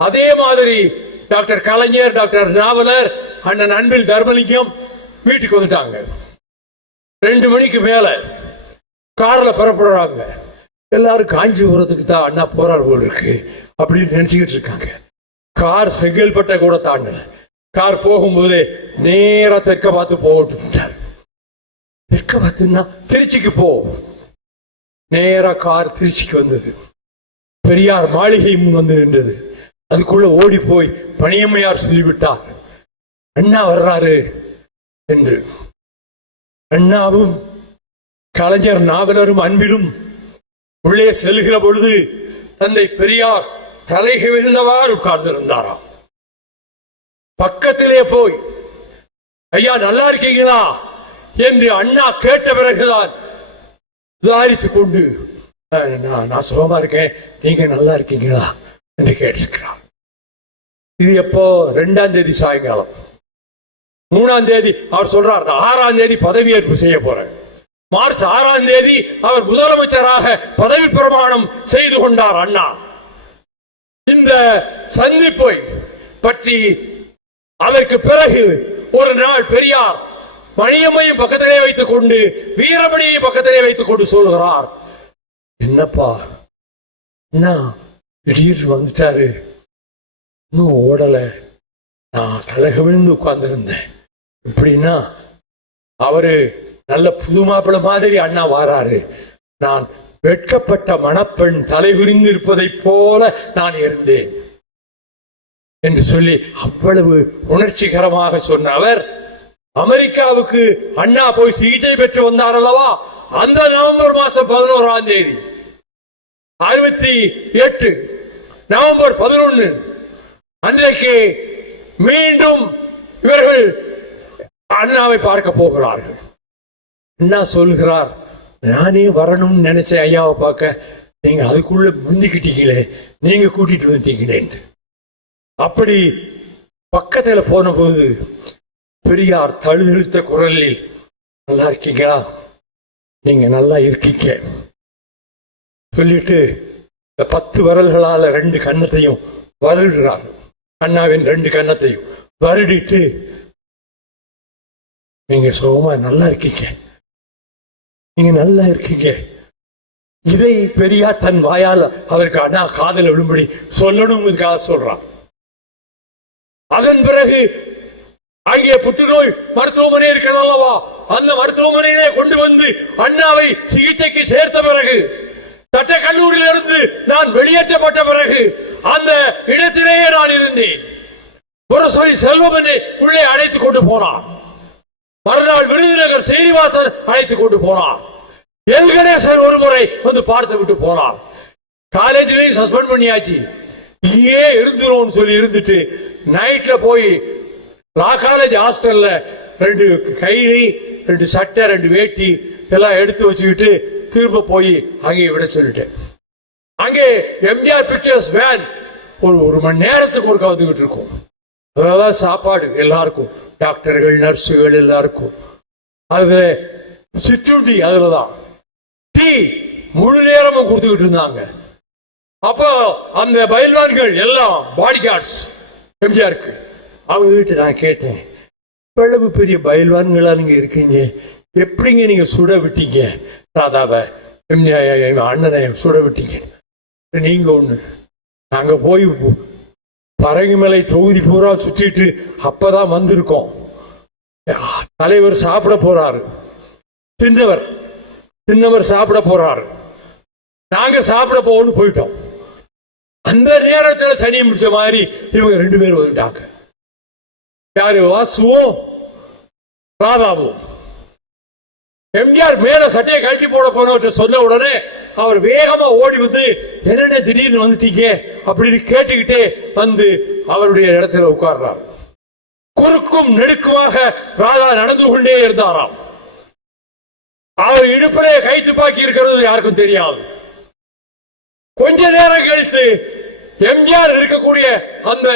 அதே மாதிரி டாக்டர் கலைஞர், டாக்டர் நாவலர், அண்ணன் அன்பில் தர்மலிங்கம் வீட்டுக்கு வந்துட்டாங்க. 2 மணிக்கு மேல கார்ல புறப்படுறாங்க. எல்லாரும் காஞ்சிபுரத்துக்கு தான் அண்ணா போறார் போல இருக்கு அப்படின்னு நினைச்சுக்கிட்டு இருக்காங்க. கார் செங்கல்பட்டை கூட தாண்டல. கார் போகும்போதே நேரா தெற்க பார்த்து போட்டுட்டார். தெற்க பார்த்துன்னா திருச்சிக்கு போ. நேரா கார் திருச்சிக்கு வந்தது. பெரியார் மாளிகை முன் வந்து நின்றது. அதுக்குள்ள ஓடி போய் பணியம்மையார் சொல்லிவிட்டார், அண்ணா வர்றாரு என்று. அண்ணாவும் கலைஞர் நாவலரும் அன்பிலும் உள்ளே செல்கிற பொழுது தந்தை பெரியார் தலைகை விழுந்தவாறு உட்கார்ந்திருந்தாராம். பக்கத்திலே போய் ஐயா நல்லா இருக்கீங்களா என்று அண்ணா கேட்ட பிறகுதான் விசாரித்துக் கொண்டு நான் சுகமா இருக்கேன், நீங்க நல்லா இருக்கீங்களா என்று கேட்டிருக்கிறார். இது எப்போ? 2ஆம் தேதி சாயங்காலம். 3ஆம் தேதி அவர் சொல்றார், 6ஆம் தேதி பதவியேற்பு செய்ய போறேன். மார்ச் 6ஆம் தேதி அவர் முதலமைச்சராக பதவி பிரமாணம் செய்து கொண்டார் அண்ணா. இந்த சந்திப்பை பற்றி அதற்கு பிறகு ஒரு நாள் பெரியார் மணியம்மையும் பக்கத்திலே வைத்துக் கொண்டு வீரமணியையும் பக்கத்திலே வைத்துக் கொண்டு சொல்கிறார், என்னப்பா என்ன திடீர்னு வந்துட்டாரு, இன்னும் ஓடல, நான் தலை விழுந்து உட்கார்ந்து இருந்தேன். எப்படின்னா அவரு நல்ல புது மாப்பிள்ளை மாதிரி அண்ணா வாராரு, நான் வெட்கப்பட்ட மணப்பெண் தலை உரிந்து இருப்பதைப் போல நான் இருந்தேன் என்று சொல்லி அவ்வளவு உணர்ச்சிகரமாக சொன்ன அவர் அமெரிக்காவுக்கு அண்ணா போய் சிகிச்சை பெற்று வந்தார் அல்லவா, அந்த நவம்பர் மாசம் 11ஆம் தேதி 68 நவம்பர் 11 அன்றைக்கு மீண்டும் இவர்கள் அண்ணாவை பார்க்க போகிறார்கள். அண்ணா சொல்கிறார், நானே வரணும்னு நினைச்சேன் ஐயாவை பார்க்க, நீங்க அதுக்குள்ள முந்திக்கிட்டீங்களே, நீங்க கூட்டிட்டு வந்துட்டீங்களே. அப்படி பக்கத்துல போன போது பெரியார் தழுதழுத்த குரலில், நல்லா இருக்கீங்களா, நீங்க நல்லா இருக்கீங்க சொல்லிட்டு 10 விரல்களால 2 கன்னத்தையும் வருடுறார். அண்ணாவின் 2 கன்னத்தையும் வருடிட்டு, நீங்க சுகமா நல்லா இருக்கீங்க, நீங்க நல்லா இருக்கீங்க. இதை பெரியார் தன் வாயால் அவருக்கு அண்ணா காதல விழும்படி சொல்லணுங்கிறதுக்காக சொல்றான். அதன் பிறகு அங்கே புற்றுநோய் மருத்துவமனை இருக்கிறது அல்லவா, அந்த மருத்துவமனையிலே கொண்டு வந்து அண்ணாவை சிகிச்சைக்கு சேர்த்த பிறகு, சட்ட கல்லூரியிலிருந்து நான் வெளியேற்றப்பட்ட பிறகு அந்த இடத்திலேயே நான் இருந்தேன். முரசொலி செல்வமனை உள்ளே அழைத்துக் கொண்டு போனார். மறுநாள் விருதுநகர் சீனிவாசன் அழைத்துக் கொண்டு போனார். எல் கணேசன் ஒரு முறை வந்து பார்த்து விட்டு போனார். காலேஜிலையும் சஸ்பெண்ட் பண்ணியாச்சு, இங்கே இருந்துரும் சொல்லி இருந்துட்டு நைட்ல போய் லா காலேஜ் ஹாஸ்டல்ல 2 கைலி 2 சட்டை 2 வேட்டி எல்லாம் எடுத்து வச்சுக்கிட்டு திரும்ப போய் அங்கே விட சொல்லிட்டேன். அங்கே எம்ஜிஆர் பிக்சர்ஸ் வேன் ஒரு மணி நேரத்துக்கு ஒரு வந்துகிட்டு இருக்கும். அதான் சாப்பாடு எல்லாருக்கும், டாக்டர்கள் நர்ஸுகள் எல்லாருக்கும். அதுல சிற்றுண்டி அதுலதான், டீ முழு நேரமும் கொடுத்துக்கிட்டு இருந்தாங்க. அப்போ அந்த பயில்வான்கள் எல்லாம் பாடி கார்ட்ஸ் எம்ஜிஆருக்கு. அவங்க கிட்ட நான் கேட்டேன், இவ்வளவு பெரிய பயில்வான்களா நீங்க இருக்கீங்க, எப்படிங்க நீங்க சுட விட்டீங்க ராதாவை, அண்ணனை சுட விட்டீங்க? நீங்க ஒண்ணு, நாங்க போய் பரங்கிமலை தொகுதி பூரா சுத்திட்டு அப்பதான் வந்திருக்கோம். தலைவர் சாப்பிட போறாரு, சின்னவர் சாப்பிட போறாரு, நாங்க சாப்பிட போகணும்னு போயிட்டோம். அந்த நேரத்தில் சனி முடிச்ச மாதிரி இவங்க 2 பேரும் வந்துட்டாங்க. யாரு? வாசுவும் ராதாவும். எம்ஜிஆர் மேல சட்டையை கழட்டி போட போனவற்றை சொன்ன உடனே அவர் வேகமா ஓடி வந்து, என்னென்ன திடீர்னு வந்துட்டீங்க அப்படின்னு கேட்டுக்கிட்டே வந்து அவருடைய இடத்துல உட்கார்றார். குறுக்கும் நெடுக்குமாக ராதா நடந்து கொண்டே இருந்தாராம். அவர் இடுப்பிலே கை துப்பாக்கி இருக்கிறது யாருக்கும் தெரியாது. கொஞ்ச நேரம் கழித்து எம்ஜிஆர் இருக்கக்கூடிய அந்த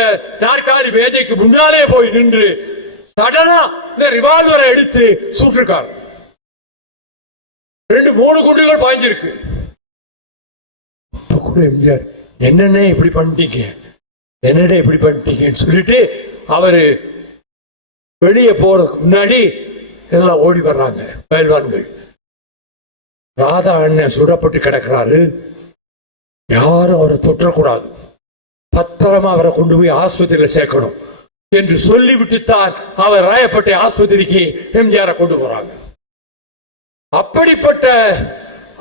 நாற்காலி மேஜைக்கு முன்னாலே போய் நின்று சடனா இந்த ரிவால்வரை எடுத்து சுட்டிருக்கார். 2-3 குண்டுகள் பாய்ஞ்சிருக்கு. எம்ஜிஆர், என்னென்ன இப்படி பண்ணிட்டீங்க, என்னடா இப்படி பண்ணிட்டீங்கன்னு சொல்லிட்டு அவரு வெளியே போறதுக்கு முன்னாடி எல்லாம் ஓடி வர்றாங்க பயில்வான்கள். ராதா அண்ணன் சுடப்பட்டு கிடக்கிறாரு, யாரும் அவரை தொற்றக்கூடாது, பத்திரமா அவரை கொண்டு போய் ஆஸ்பத்திரியில் சேர்க்கணும் என்று சொல்லிவிட்டுத்தான் அவர் ராயப்பேட்டை ஆஸ்பத்திரிக்கு எம்ஜிஆரை கொண்டு போறாங்க. அப்படிப்பட்ட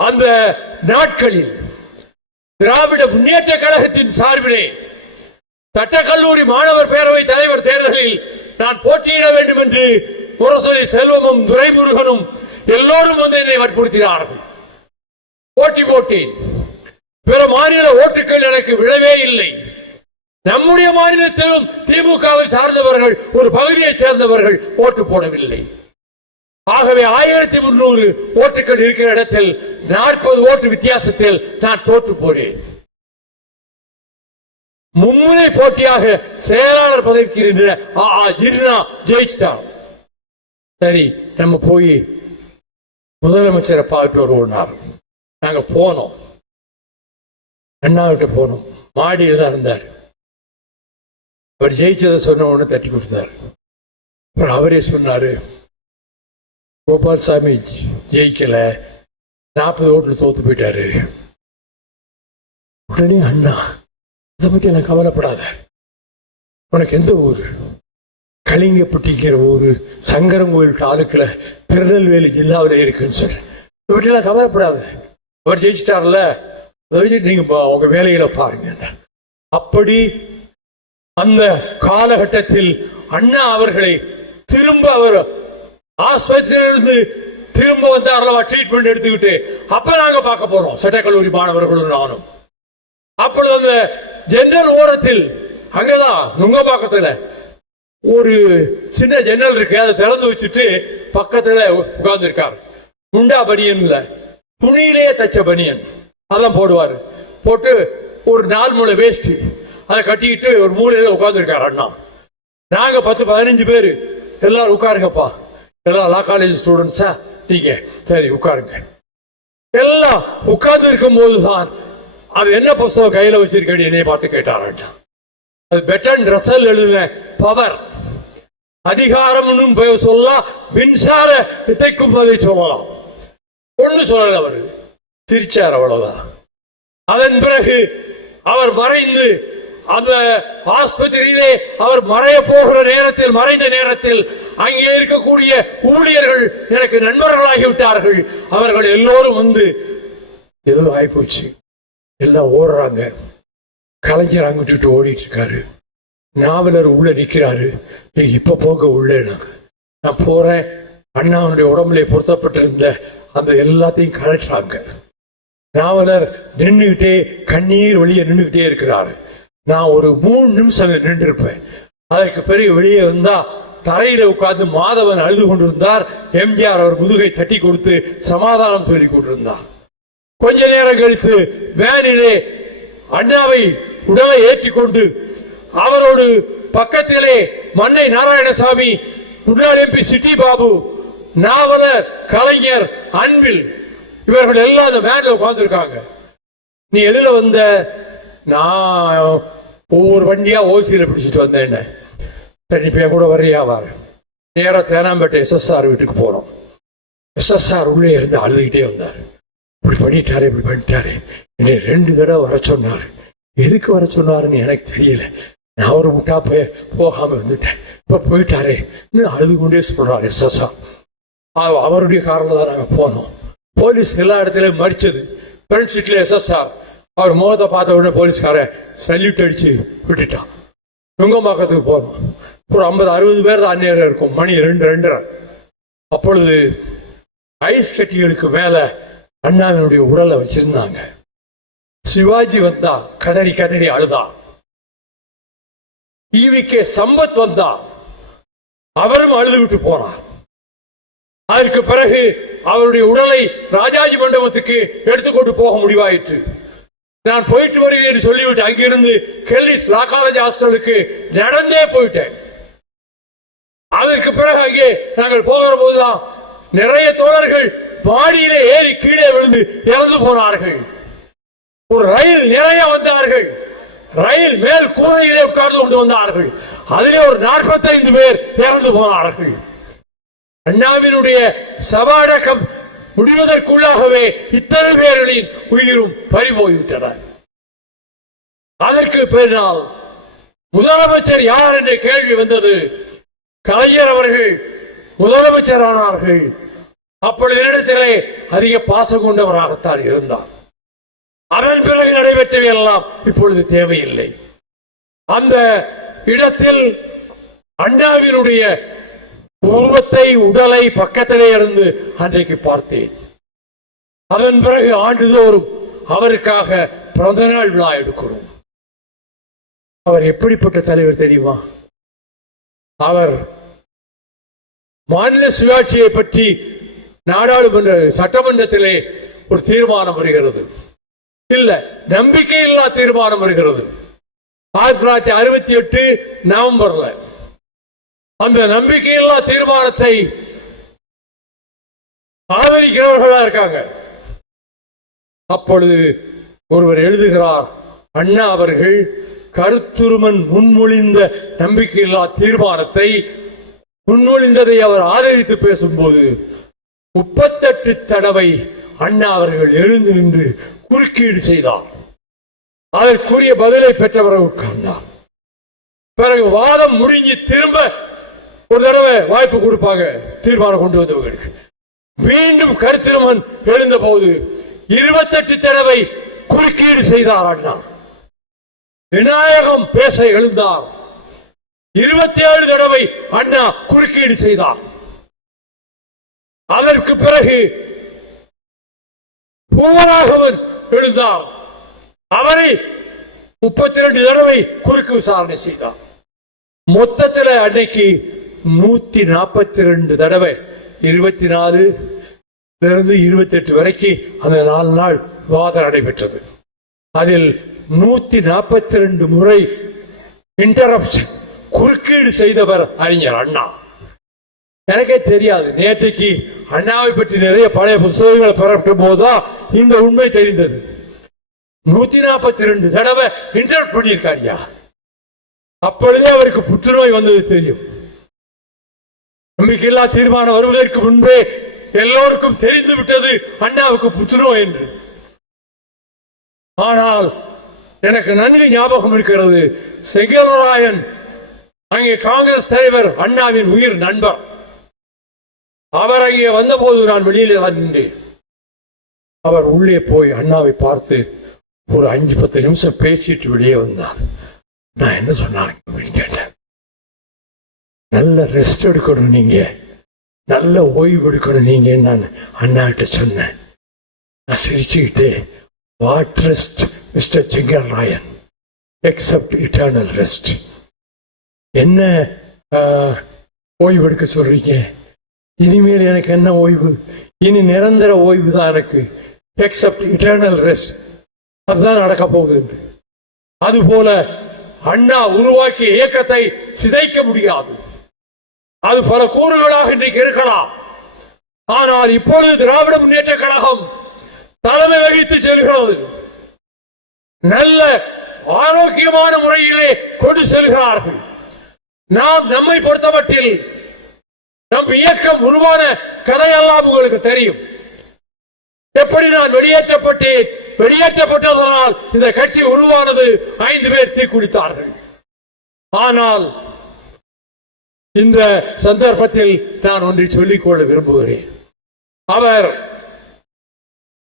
அந்த நாட்களில் திராவிட முன்னேற்ற கழகத்தின் சார்பிலே சட்டக்கல்லூரி மாணவர் பேரவை தலைவர் தேர்தலில் நான் போட்டியிட வேண்டும் என்று முரசொலி செல்வமும் துரைமுருகனும் எல்லோரும் வந்து என்னை வற்புறுத்தினார்கள். போட்டி போட்டேன். பிற மாநில ஓட்டுகள் எனக்கு விழவே இல்லை. நம்முடைய மாநிலத்திலும் திமுகவை சார்ந்தவர்கள் ஒரு பகுதியை சேர்ந்தவர்கள் ஓட்டு போடவில்லை. ஆகவே 1300 ஓட்டுகள் இருக்கிற இடத்தில் 40 ஓட்டு வித்தியாசத்தில் நான் தோற்று போனேன். மும்முனை போட்டியாக செயலாளர் பதவிக்கு ஜெயிச்சிட்டான். சரி, நம்ம போய் முதலமைச்சரை பார்த்துட்டு வருவோம். நாங்க போனோம், அண்ணா விட்டு போனோம். மாடியில் தான் இருந்தார். அவர் ஜெயிச்சதை சொன்ன உடனே தட்டி கொடுத்தார். அப்புறம் அவரே சொன்னாரு, கோபால்சாமி ஜெயிக்கல, 40 ஓட்டுல தோத்து போயிட்டாரு. உடனே அண்ணா, இதை பத்தி எனக்கு கவலைப்படாத, உனக்கு எந்த ஊரு? கலிங்கப்பட்டிங்கிற ஊரு சங்கரங்கோயில் தாலுக்குல திருநெல்வேலி ஜில்லாவில இருக்குன்னு சொல்றேன். இதை பத்தி எல்லாம் கவலைப்படாத, அவர் ஜெயிச்சிட்டார்ல, நீங்க உங்க வேலையில பாருங்க. அப்படி அந்த காலகட்டத்தில் அண்ணா அவர்களை திரும்ப அவர் ஆஸ்பத்திரியிலிருந்து திரும்ப வந்தார்களா ட்ரீட்மெண்ட் எடுத்துக்கிட்டு, அப்ப நாங்க பார்க்க போறோம் சட்டக்கல்லூரி மாணவர்களும் நானும். அப்பொழுது அந்த ஜன்னல் ஓரத்தில் அங்கதான் நுங்கம்பாக்கத்துல ஒரு சின்ன ஜன்னல் இருக்கு, அதை திறந்து வச்சுட்டு பக்கத்துல உட்கார்ந்து இருக்காரு. முண்டா பனியன்ல துணியிலேயே தச்ச பனியன் அதான் போடுவாரு, போட்டு ஒரு 4 முளை வேஸ்ட் அதை கட்டிக்கிட்டு ஒரு மூலையில உட்கார்ந்து இருக்காரு அண்ணா. நாங்க 10-15 பேரு எல்லாரும் உட்காருங்கப்பா, எல்லாம் லா காலேஜ் ஸ்டூடெண்ட்ஸா, நீங்க சரி உட்காருங்க. எல்லாம் உட்கார்ந்து இருக்கும் போதுதான் அது என்ன புத்தகம் கையில வச்சிருக்கேன்னு என்னைய பார்த்து கேட்டாராண்டா. அது பெட்டன் ரசல் எழுதின பவர், அதிகாரம் சொல்லலாம், மின்சார வித்தைக்கும் அதை சொல்லலாம். ஒண்ணு சொல்லல, அவரு சிரிச்சார், அவ்வளவுதான். அதன் பிறகு அவர் மறைந்து அந்த ஆஸ்பத்திரியிலே அவர் மறைய போகிற நேரத்தில், மறைந்த நேரத்தில் அங்கே இருக்கக்கூடிய ஊழியர்கள் எனக்கு நண்பர்களாகிவிட்டார்கள். அவர்கள் எல்லோரும் வந்து ஏதோ ஆயிப்போச்சு, எல்லாம் ஓடுறாங்க. கலைஞர் அங்கிட்டு ஓடிட்டு இருக்காரு, நாவலர் உள்ள நிக்கிறாரு. நீ இப்ப போக உள்ள, நான் போறேன். அண்ணாவுடைய உடம்புல பொருத்தப்பட்டிருந்த அந்த எல்லாத்தையும் கலட்டுறாங்க. நாவலர் நின்றுகிட்டே கண்ணீர் வெளியே நின்றுகிட்டே இருக்கிறாரு. நான் ஒரு 3 நிமிஷம் நின்று இருப்பேன். அதற்கு பிறகு வெளியே வந்தா தரையில உட்கார்ந்து மாதவன் அழுது கொண்டிருந்தார். எம்ஜிஆர் அவர் முதுகை தட்டி கொடுத்து சமாதானம் சொல்லி கொண்டிருந்தார். கொஞ்ச நேரம் கழித்து வேனிலே அண்ணாவை உடலை ஏற்றிக்கொண்டு அவரோடு பக்கத்திலே மன்னை நாராயணசாமி, முன்னாள் எம்பி சிட்டி பாபு, நாவலர், கலைஞர், அன்பில், இவர்கள் எல்லாம் அந்த வேன்ல உட்கார்ந்து இருக்காங்க. நீ எதுல வந்த? நான் ஒவ்வொரு வண்டியா ஓசியில பிடிச்சிட்டு வந்தேன். என்ன சரி, இப்ப கூட வரையா வாரு. நேரா தேனாம்பேட்டை SSR வீட்டுக்கு போனோம். SSR உள்ளே இருந்து அழுதுகிட்டே வந்தார். இப்படி பண்ணிட்டாரு, இப்படி பண்ணிட்டாரு, என்னை 2 தடவை வர சொன்னாரு. எதுக்கு வர சொன்னாருன்னு எனக்கு தெரியல. நான் ஒரு முட்டா போகாம வந்துட்டேன். இப்ப போயிட்டாரே அழுது கொண்டே சொல்றாரு SSR. அவருடைய காரணம் தான் நாங்க போனோம். போலீஸ் எல்லா இடத்துலயும் மறிச்சது. ஃப்ரண்ட் சீட்ல SSR. அவர் முகத்தை பார்த்த உடனே போலீஸ்காரன் சல்யூட் அடிச்சு விட்டுட்டான். நுங்கம்பாக்கத்துக்கு போனோம். ஒரு 50-60 பேர் தான் அந்நேரம் இருக்கும். மணி 2-2:30. அப்பொழுது ஐஸ் கட்டிகளுக்கு மேல அண்ணாவினுடைய உடலை வச்சிருந்தாங்க. சிவாஜி வந்தா கதறி கதறி அழுதா. ஈவிகே சம்பத் வந்தா, அவரும் அழுது விட்டு போனார். அதற்கு பிறகு அவருடைய உடலை ராஜாஜி மண்டபத்துக்கு எடுத்துக்கொண்டு போக முடிவாயிற்று. நான் போயிட்டு வருகிறேன் என்று சொல்லிவிட்டு அங்கிருந்து கெல்லிஸ் லா காலேஜ் ஹாஸ்டலுக்கு நடந்தே போயிட்டேன். அதற்கு பிறகு அங்கே நாங்கள் போகிற போதுதான் நிறைய தோழர்கள் பாடியிலே ஏறி கீழே விழுந்து இறந்து போனார்கள். ஒரு ரயில் நிறைய வந்தார்கள். ரயில் மேல் கூரையிலே உட்கார்ந்து கொண்டு வந்தார்கள். அதிலே ஒரு 45 பேர் இறந்து போனார்கள். அண்ணாவினுடைய சபாடக்கம் முடிவதற்குள்ளாகவே இத்தனை பேர்களின் உயிரும் பறிபோய்விட்டன. அதற்கு பின்னால் முதலமைச்சர் யார் என்ற கேள்வி வந்தது. கலைஞர் அவர்கள் முதலமைச்சர் ஆனார்கள். அப்பொழுது இடத்திலே அதிக பாசம் கொண்டவராகத்தான் இருந்தார். அதன் பிறகு நடைபெற்றவை எல்லாம் இப்பொழுது தேவையில்லை. அந்த இடத்தில் அண்ணாவினுடைய உருவத்தை, உடலை பக்கத்திலே இருந்து அன்றைக்கு பார்த்தேன். அதன் பிறகு ஆண்டுதோறும் அவருக்காக பிறந்த நாள் விழா எடுக்கிறோம். அவர் எப்படிப்பட்ட தலைவர் தெரியுமா? அவர் மாநில சுயாட்சியை பற்றி நாடாளுமன்ற சட்டமன்றத்திலே ஒரு தீர்மானம் வருகிறது. இல்ல, நம்பிக்கையில்லா தீர்மானம் வருகிறது 1968 நவம்பர்ல. அந்த நம்பிக்கையில்லா தீர்மானத்தை ஆதரிக்கிறவர்களா இருக்காங்க. அப்பொழுது ஒருவர் எழுதுகிறார், அண்ணா அவர்கள் கருத்துருமன் முன்மொழிந்த நம்பிக்கையில்லா தீர்மானத்தை முன்மொழிந்ததை அவர் ஆதரித்து பேசும்போது 38 தடவை அண்ணா அவர்கள் எழுந்து நின்று குறுக்கீடு செய்தார். அதற்குரிய பதிலை பெற்றவரை உட்கார்ந்தார். பிறகு வாதம் முடிஞ்சு திரும்ப ஒரு தடவை வாய்ப்பு கொடுப்பாங்க தீர்மானம் கொண்டு வந்தவர்களுக்கு. மீண்டும் கருத்திருமன் எழுந்த போது 28 தடவை குறுக்கீடு செய்தார் அண்ணா. விநாயகம் பேச எழுந்தார். 27 தடவை அண்ணா குறுக்கீடு செய்தார். அதற்கு பிறகு பூவராகவன் எழுந்தார். அவரை 32 தடவை குறுக்கு விசாரணை செய்தார். மொத்தத்தில் அன்னைக்கு 142 தடவை 24 28 வரைக்கும் அந்த 4 நாள் விவாதம் நடைபெற்றது. அதில் 142 முறை இன்டரப்ஷன் குறுக்கீடு செய்தவர் அறிஞர் அண்ணா. எனக்கே தெரியாது, நேற்றைக்கு அண்ணாவை பற்றி நிறைய பழைய புத்தகங்களை பெறப்பட்ட போதுதான் இந்த உண்மை தெரிந்தது. 142 தடவை இன்டரப்ட் பண்ணியிருக்காரியா. அப்பொழுதே அவருக்கு புற்றுநோய் வந்தது தெரியும். நம்பிக்கையில்லா தீர்மானம் வருவதற்கு முன்பே எல்லோருக்கும் தெரிந்து விட்டது அண்ணாவுக்கு புற்றுநோய் என்று. ஆனால் எனக்கு நன்கு ஞாபகம் இருக்கிறது, செங்கல்வராயன் அங்கே காங்கிரஸ் தலைவர் அண்ணாவின் உயிர் நண்பர். அவர் அங்கே வந்தபோது நான் வெளியிலே நின்றேன். அவர் உள்ளே போய் அண்ணாவை பார்த்து ஒரு 5-10 நிமிஷம் பேசிட்டு வெளியே வந்தார். நான் என்ன சொன்னாங்க அப்படின்னு கேட்டேன். நல்ல ரெஸ்ட் எடுக்கணும் நீங்க, நல்ல ஓய்வு எடுக்கணும் நீங்க. நான் அண்ணா கிட்ட சொன்னேன். நான் சிரிச்சுக்கிட்டு, what rest mister Sengalrayan except eternal rest. என்ன ஓய்வு எடுக்க சொல்றீங்க? இனிமேல் எனக்கு என்ன ஓய்வு? இனி நிரந்தர ஓய்வு தான் எனக்கு, எக்ஸப்ட் இட்டர்னல் ரெஸ்ட். அதுதான் நடக்க போகுது. அதுபோல அண்ணா உருவாக்கிய இயக்கத்தை சிதைக்க முடியாது. அது பல கூறுகளாக இன்றைக்கு இருக்கலாம். ஆனால் இப்பொழுது திராவிட முன்னேற்ற கழகம் தலைமை வகித்து செல்கிறது. நல்ல ஆரோக்கியமான முறையிலே கொண்டு செல்கிறார்கள். நாம் நம்மை பொறுத்தமட்டில் நம் இயக்கம் உருவான கதையெல்லாம் உங்களுக்கு தெரியும். எப்படி நான் வெளியேற்றப்பட்டதனால் இந்த கட்சி உருவானது. 5 பேர் தீக்குளித்தார்கள். ஆனால் இந்த சந்தர்ப்பத்தில் நான் ஒன்றை சொல்லிக்கொள்ள விரும்புகிறேன். அவர்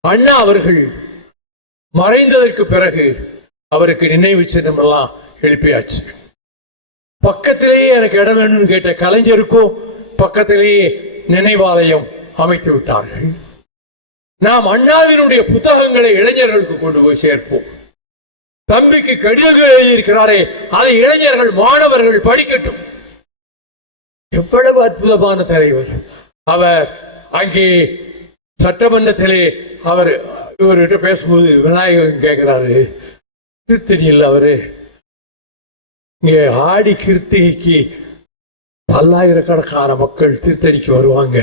அண்ணா அவர்கள் மறைந்ததற்கு பிறகு அவருக்கு நினைவு சின்னம் எல்லாம் எழுப்பியாச்சு. பக்கத்திலேயே எனக்கு இடம் வேணும்னு கேட்ட கலைஞருக்கும் பக்கத்திலேயே நினைவாலயம் அமைத்து விட்டார்கள். நாம் அண்ணாவினுடைய புத்தகங்களை இளைஞர்களுக்கு கொண்டு போய் சேர்ப்போம். தம்பிக்கு கடிதங்கள் எழுதியிருக்கிறாரே, அதை இளைஞர்கள் மாணவர்கள் படிக்கட்டும். எவ்வளவு அற்புதமான தலைவர் அவர். அங்கே சட்டமன்றத்திலே அவர் இவர்கிட்ட பேசும்போது விநாயகன் கேட்கிறாரு, கிருத்தினியில் அவரு இங்கே ஆடி கிருத்திகைக்கு பல்லாயிரக்கணக்கான மக்கள் திருத்தணிக்கு வருவாங்க.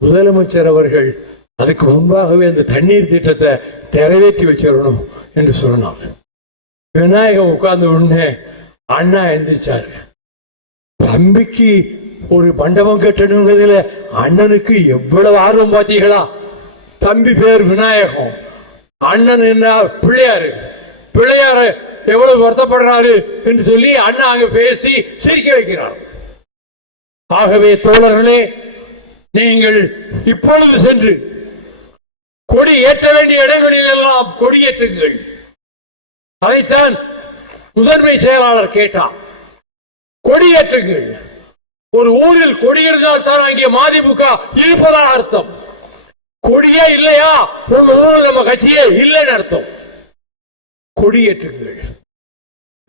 முதலமைச்சர் அவர்கள் அதுக்கு முன்பாகவே அந்த தண்ணீர் திட்டத்தை நிறைவேற்றி வச்சிடணும் என்று சொன்னார். விநாயகம் உட்கார்ந்த உடனே அண்ணா எந்திரிச்சாரு. தம்பிக்கு ஒரு மண்டபம் கட்டணுங்கிறதுல அண்ணனுக்கு எவ்வளவு ஆர்வம் பார்த்தீங்களா? தம்பி பேர் விநாயகம், அண்ணன் என்ன பிள்ளையாரு. பிள்ளையாரு எவ்வளவு வருத்தப்படுறாரு என்று சொல்லி அண்ணா அங்க பேசி சிரிக்க வைக்கிறார். ஆகவே தோழர்களே, நீங்கள் இப்பொழுது சென்று கொடி ஏற்ற வேண்டிய இடங்களில் எல்லாம் கொடியேற்றுங்கள். அதைத்தான் முதன்மை செயலாளர் கேட்டார். கொடியேற்றுங்கள். ஒரு ஊரில் கொடி இருந்தால் தான் அங்கே மதிமுக இருப்பதாக அர்த்தம். கொடியே இல்லையா, உங்க ஊரில் நம்ம கட்சியே இல்லைன்னு அர்த்தம். கொடியேற்றுங்கள்.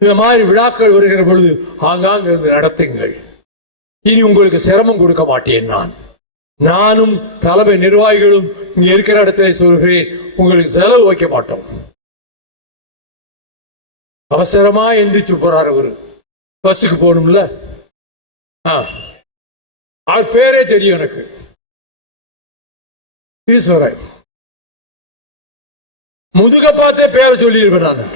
இந்த மாதிரி விழாக்கள் வருகிற பொழுது ஆங்காங்க நடத்துங்கள். இனி உங்களுக்கு சிரமம் கொடுக்க மாட்டேன். நானும் தலைமை நிர்வாகிகளும் இங்க இருக்கிற இடத்துல சொல்கிறேன், உங்களுக்கு செலவு வைக்க மாட்டோம். அவசரமா எந்திரிச்சு போறாரு அவரு, பஸ்ஸுக்கு போகணும்ல. அது பேரே தெரியும் எனக்கு, ஈஸ்வரன். முதுக பார்த்தே பேரை சொல்லியிருப்பேன் நான்.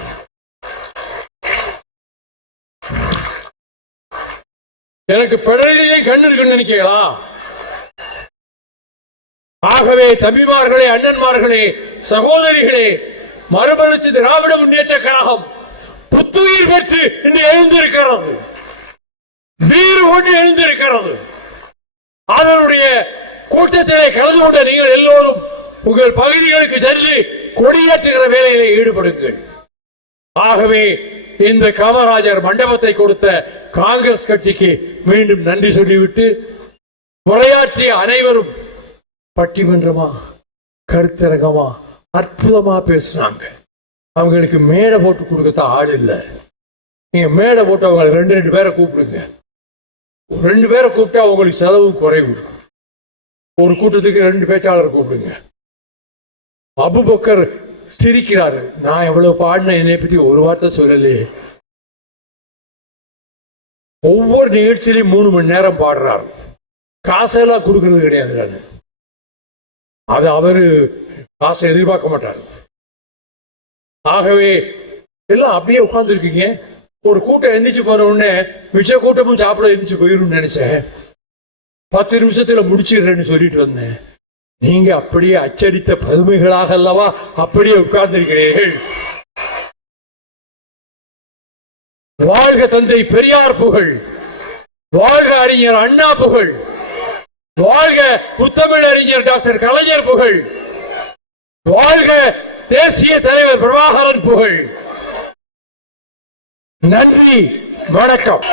எனக்கு பிறரிலேயே கண்ணு இருக்குன்னு நினைக்கிறீங்களா? ஆகவே தம்பிமார்களே, அண்ணன்மார்களே, சகோதரிகளே, மறுமலர்ச்சி திராவிட முன்னேற்ற கழகம் புத்துயிர் பெற்று இன்று எழுந்திருக்கிறது, வீறு கொண்டு எழுந்திருக்கிறது. அதனுடைய கூட்டத்திலே கலந்து கொண்ட நீங்கள் எல்லோரும் உங்கள் பகுதிகளுக்கு சென்று கொடியேற்றுகிற வேலையிலே ஈடுபடுங்கள். ஆகவே இந்த காமராஜர் மண்டபத்தை கொடுத்த காங்கிரஸ் கட்சிக்கு மீண்டும் நன்றி சொல்லிவிட்டு, உரையாற்றிய அனைவரும் பட்டிமன்றமா கருத்தரங்கமா அற்புதமா பேசினாங்க. அவங்களுக்கு மேடை போட்டு கொடுக்கத்தான் ஆள் இல்லை. நீங்க மேடை போட்டு அவங்க ரெண்டு பேரை கூப்பிடுங்க. 2 பேரை கூப்பிட்டா உங்களுக்கு செலவு குறைவு. ஒரு கூட்டத்துக்கு 2 பேச்சாளர் கூப்பிடுங்க. அபுபக்கர் சிரிக்கிறாரு, நான் எவ்வளவு பாடின என்னை பத்தி ஒரு வார்த்தை சொல்லலையே. ஒவ்வொரு நிகழ்ச்சியிலையும் 3 மணி நேரம் பாடுறாரு. காசெல்லாம் கொடுக்கறது கிடையாது. அது அவரு காசை எதிர்பார்க்க மாட்டாரு. ஆகவே எல்லாம் அப்படியே உட்கார்ந்து இருக்கீங்க. ஒரு கூட்டம் எந்திரிச்சு போன உடனே மிச்ச கூட்டமும் சாப்பிட எந்திரிச்சு போயிரும் நினைச்சேன். 10 நிமிஷத்துல முடிச்சிடுறேன்னு சொல்லிட்டு வந்தேன். நீங்க அப்படியே அச்சடித்த பதுமைகளாக அல்லவா அப்படியே உட்கார்ந்திருக்கிறீர்கள். வாழ்க தந்தை பெரியார் புகழ், வாழ்க அறிஞர் அண்ணா புகழ், வாழ்க முத்தமிழ் அறிஞர் டாக்டர் கலைஞர் புகழ், வாழ்க தேசிய தலைவர் பிரபாகரன் புகழ். நன்றி, வணக்கம்.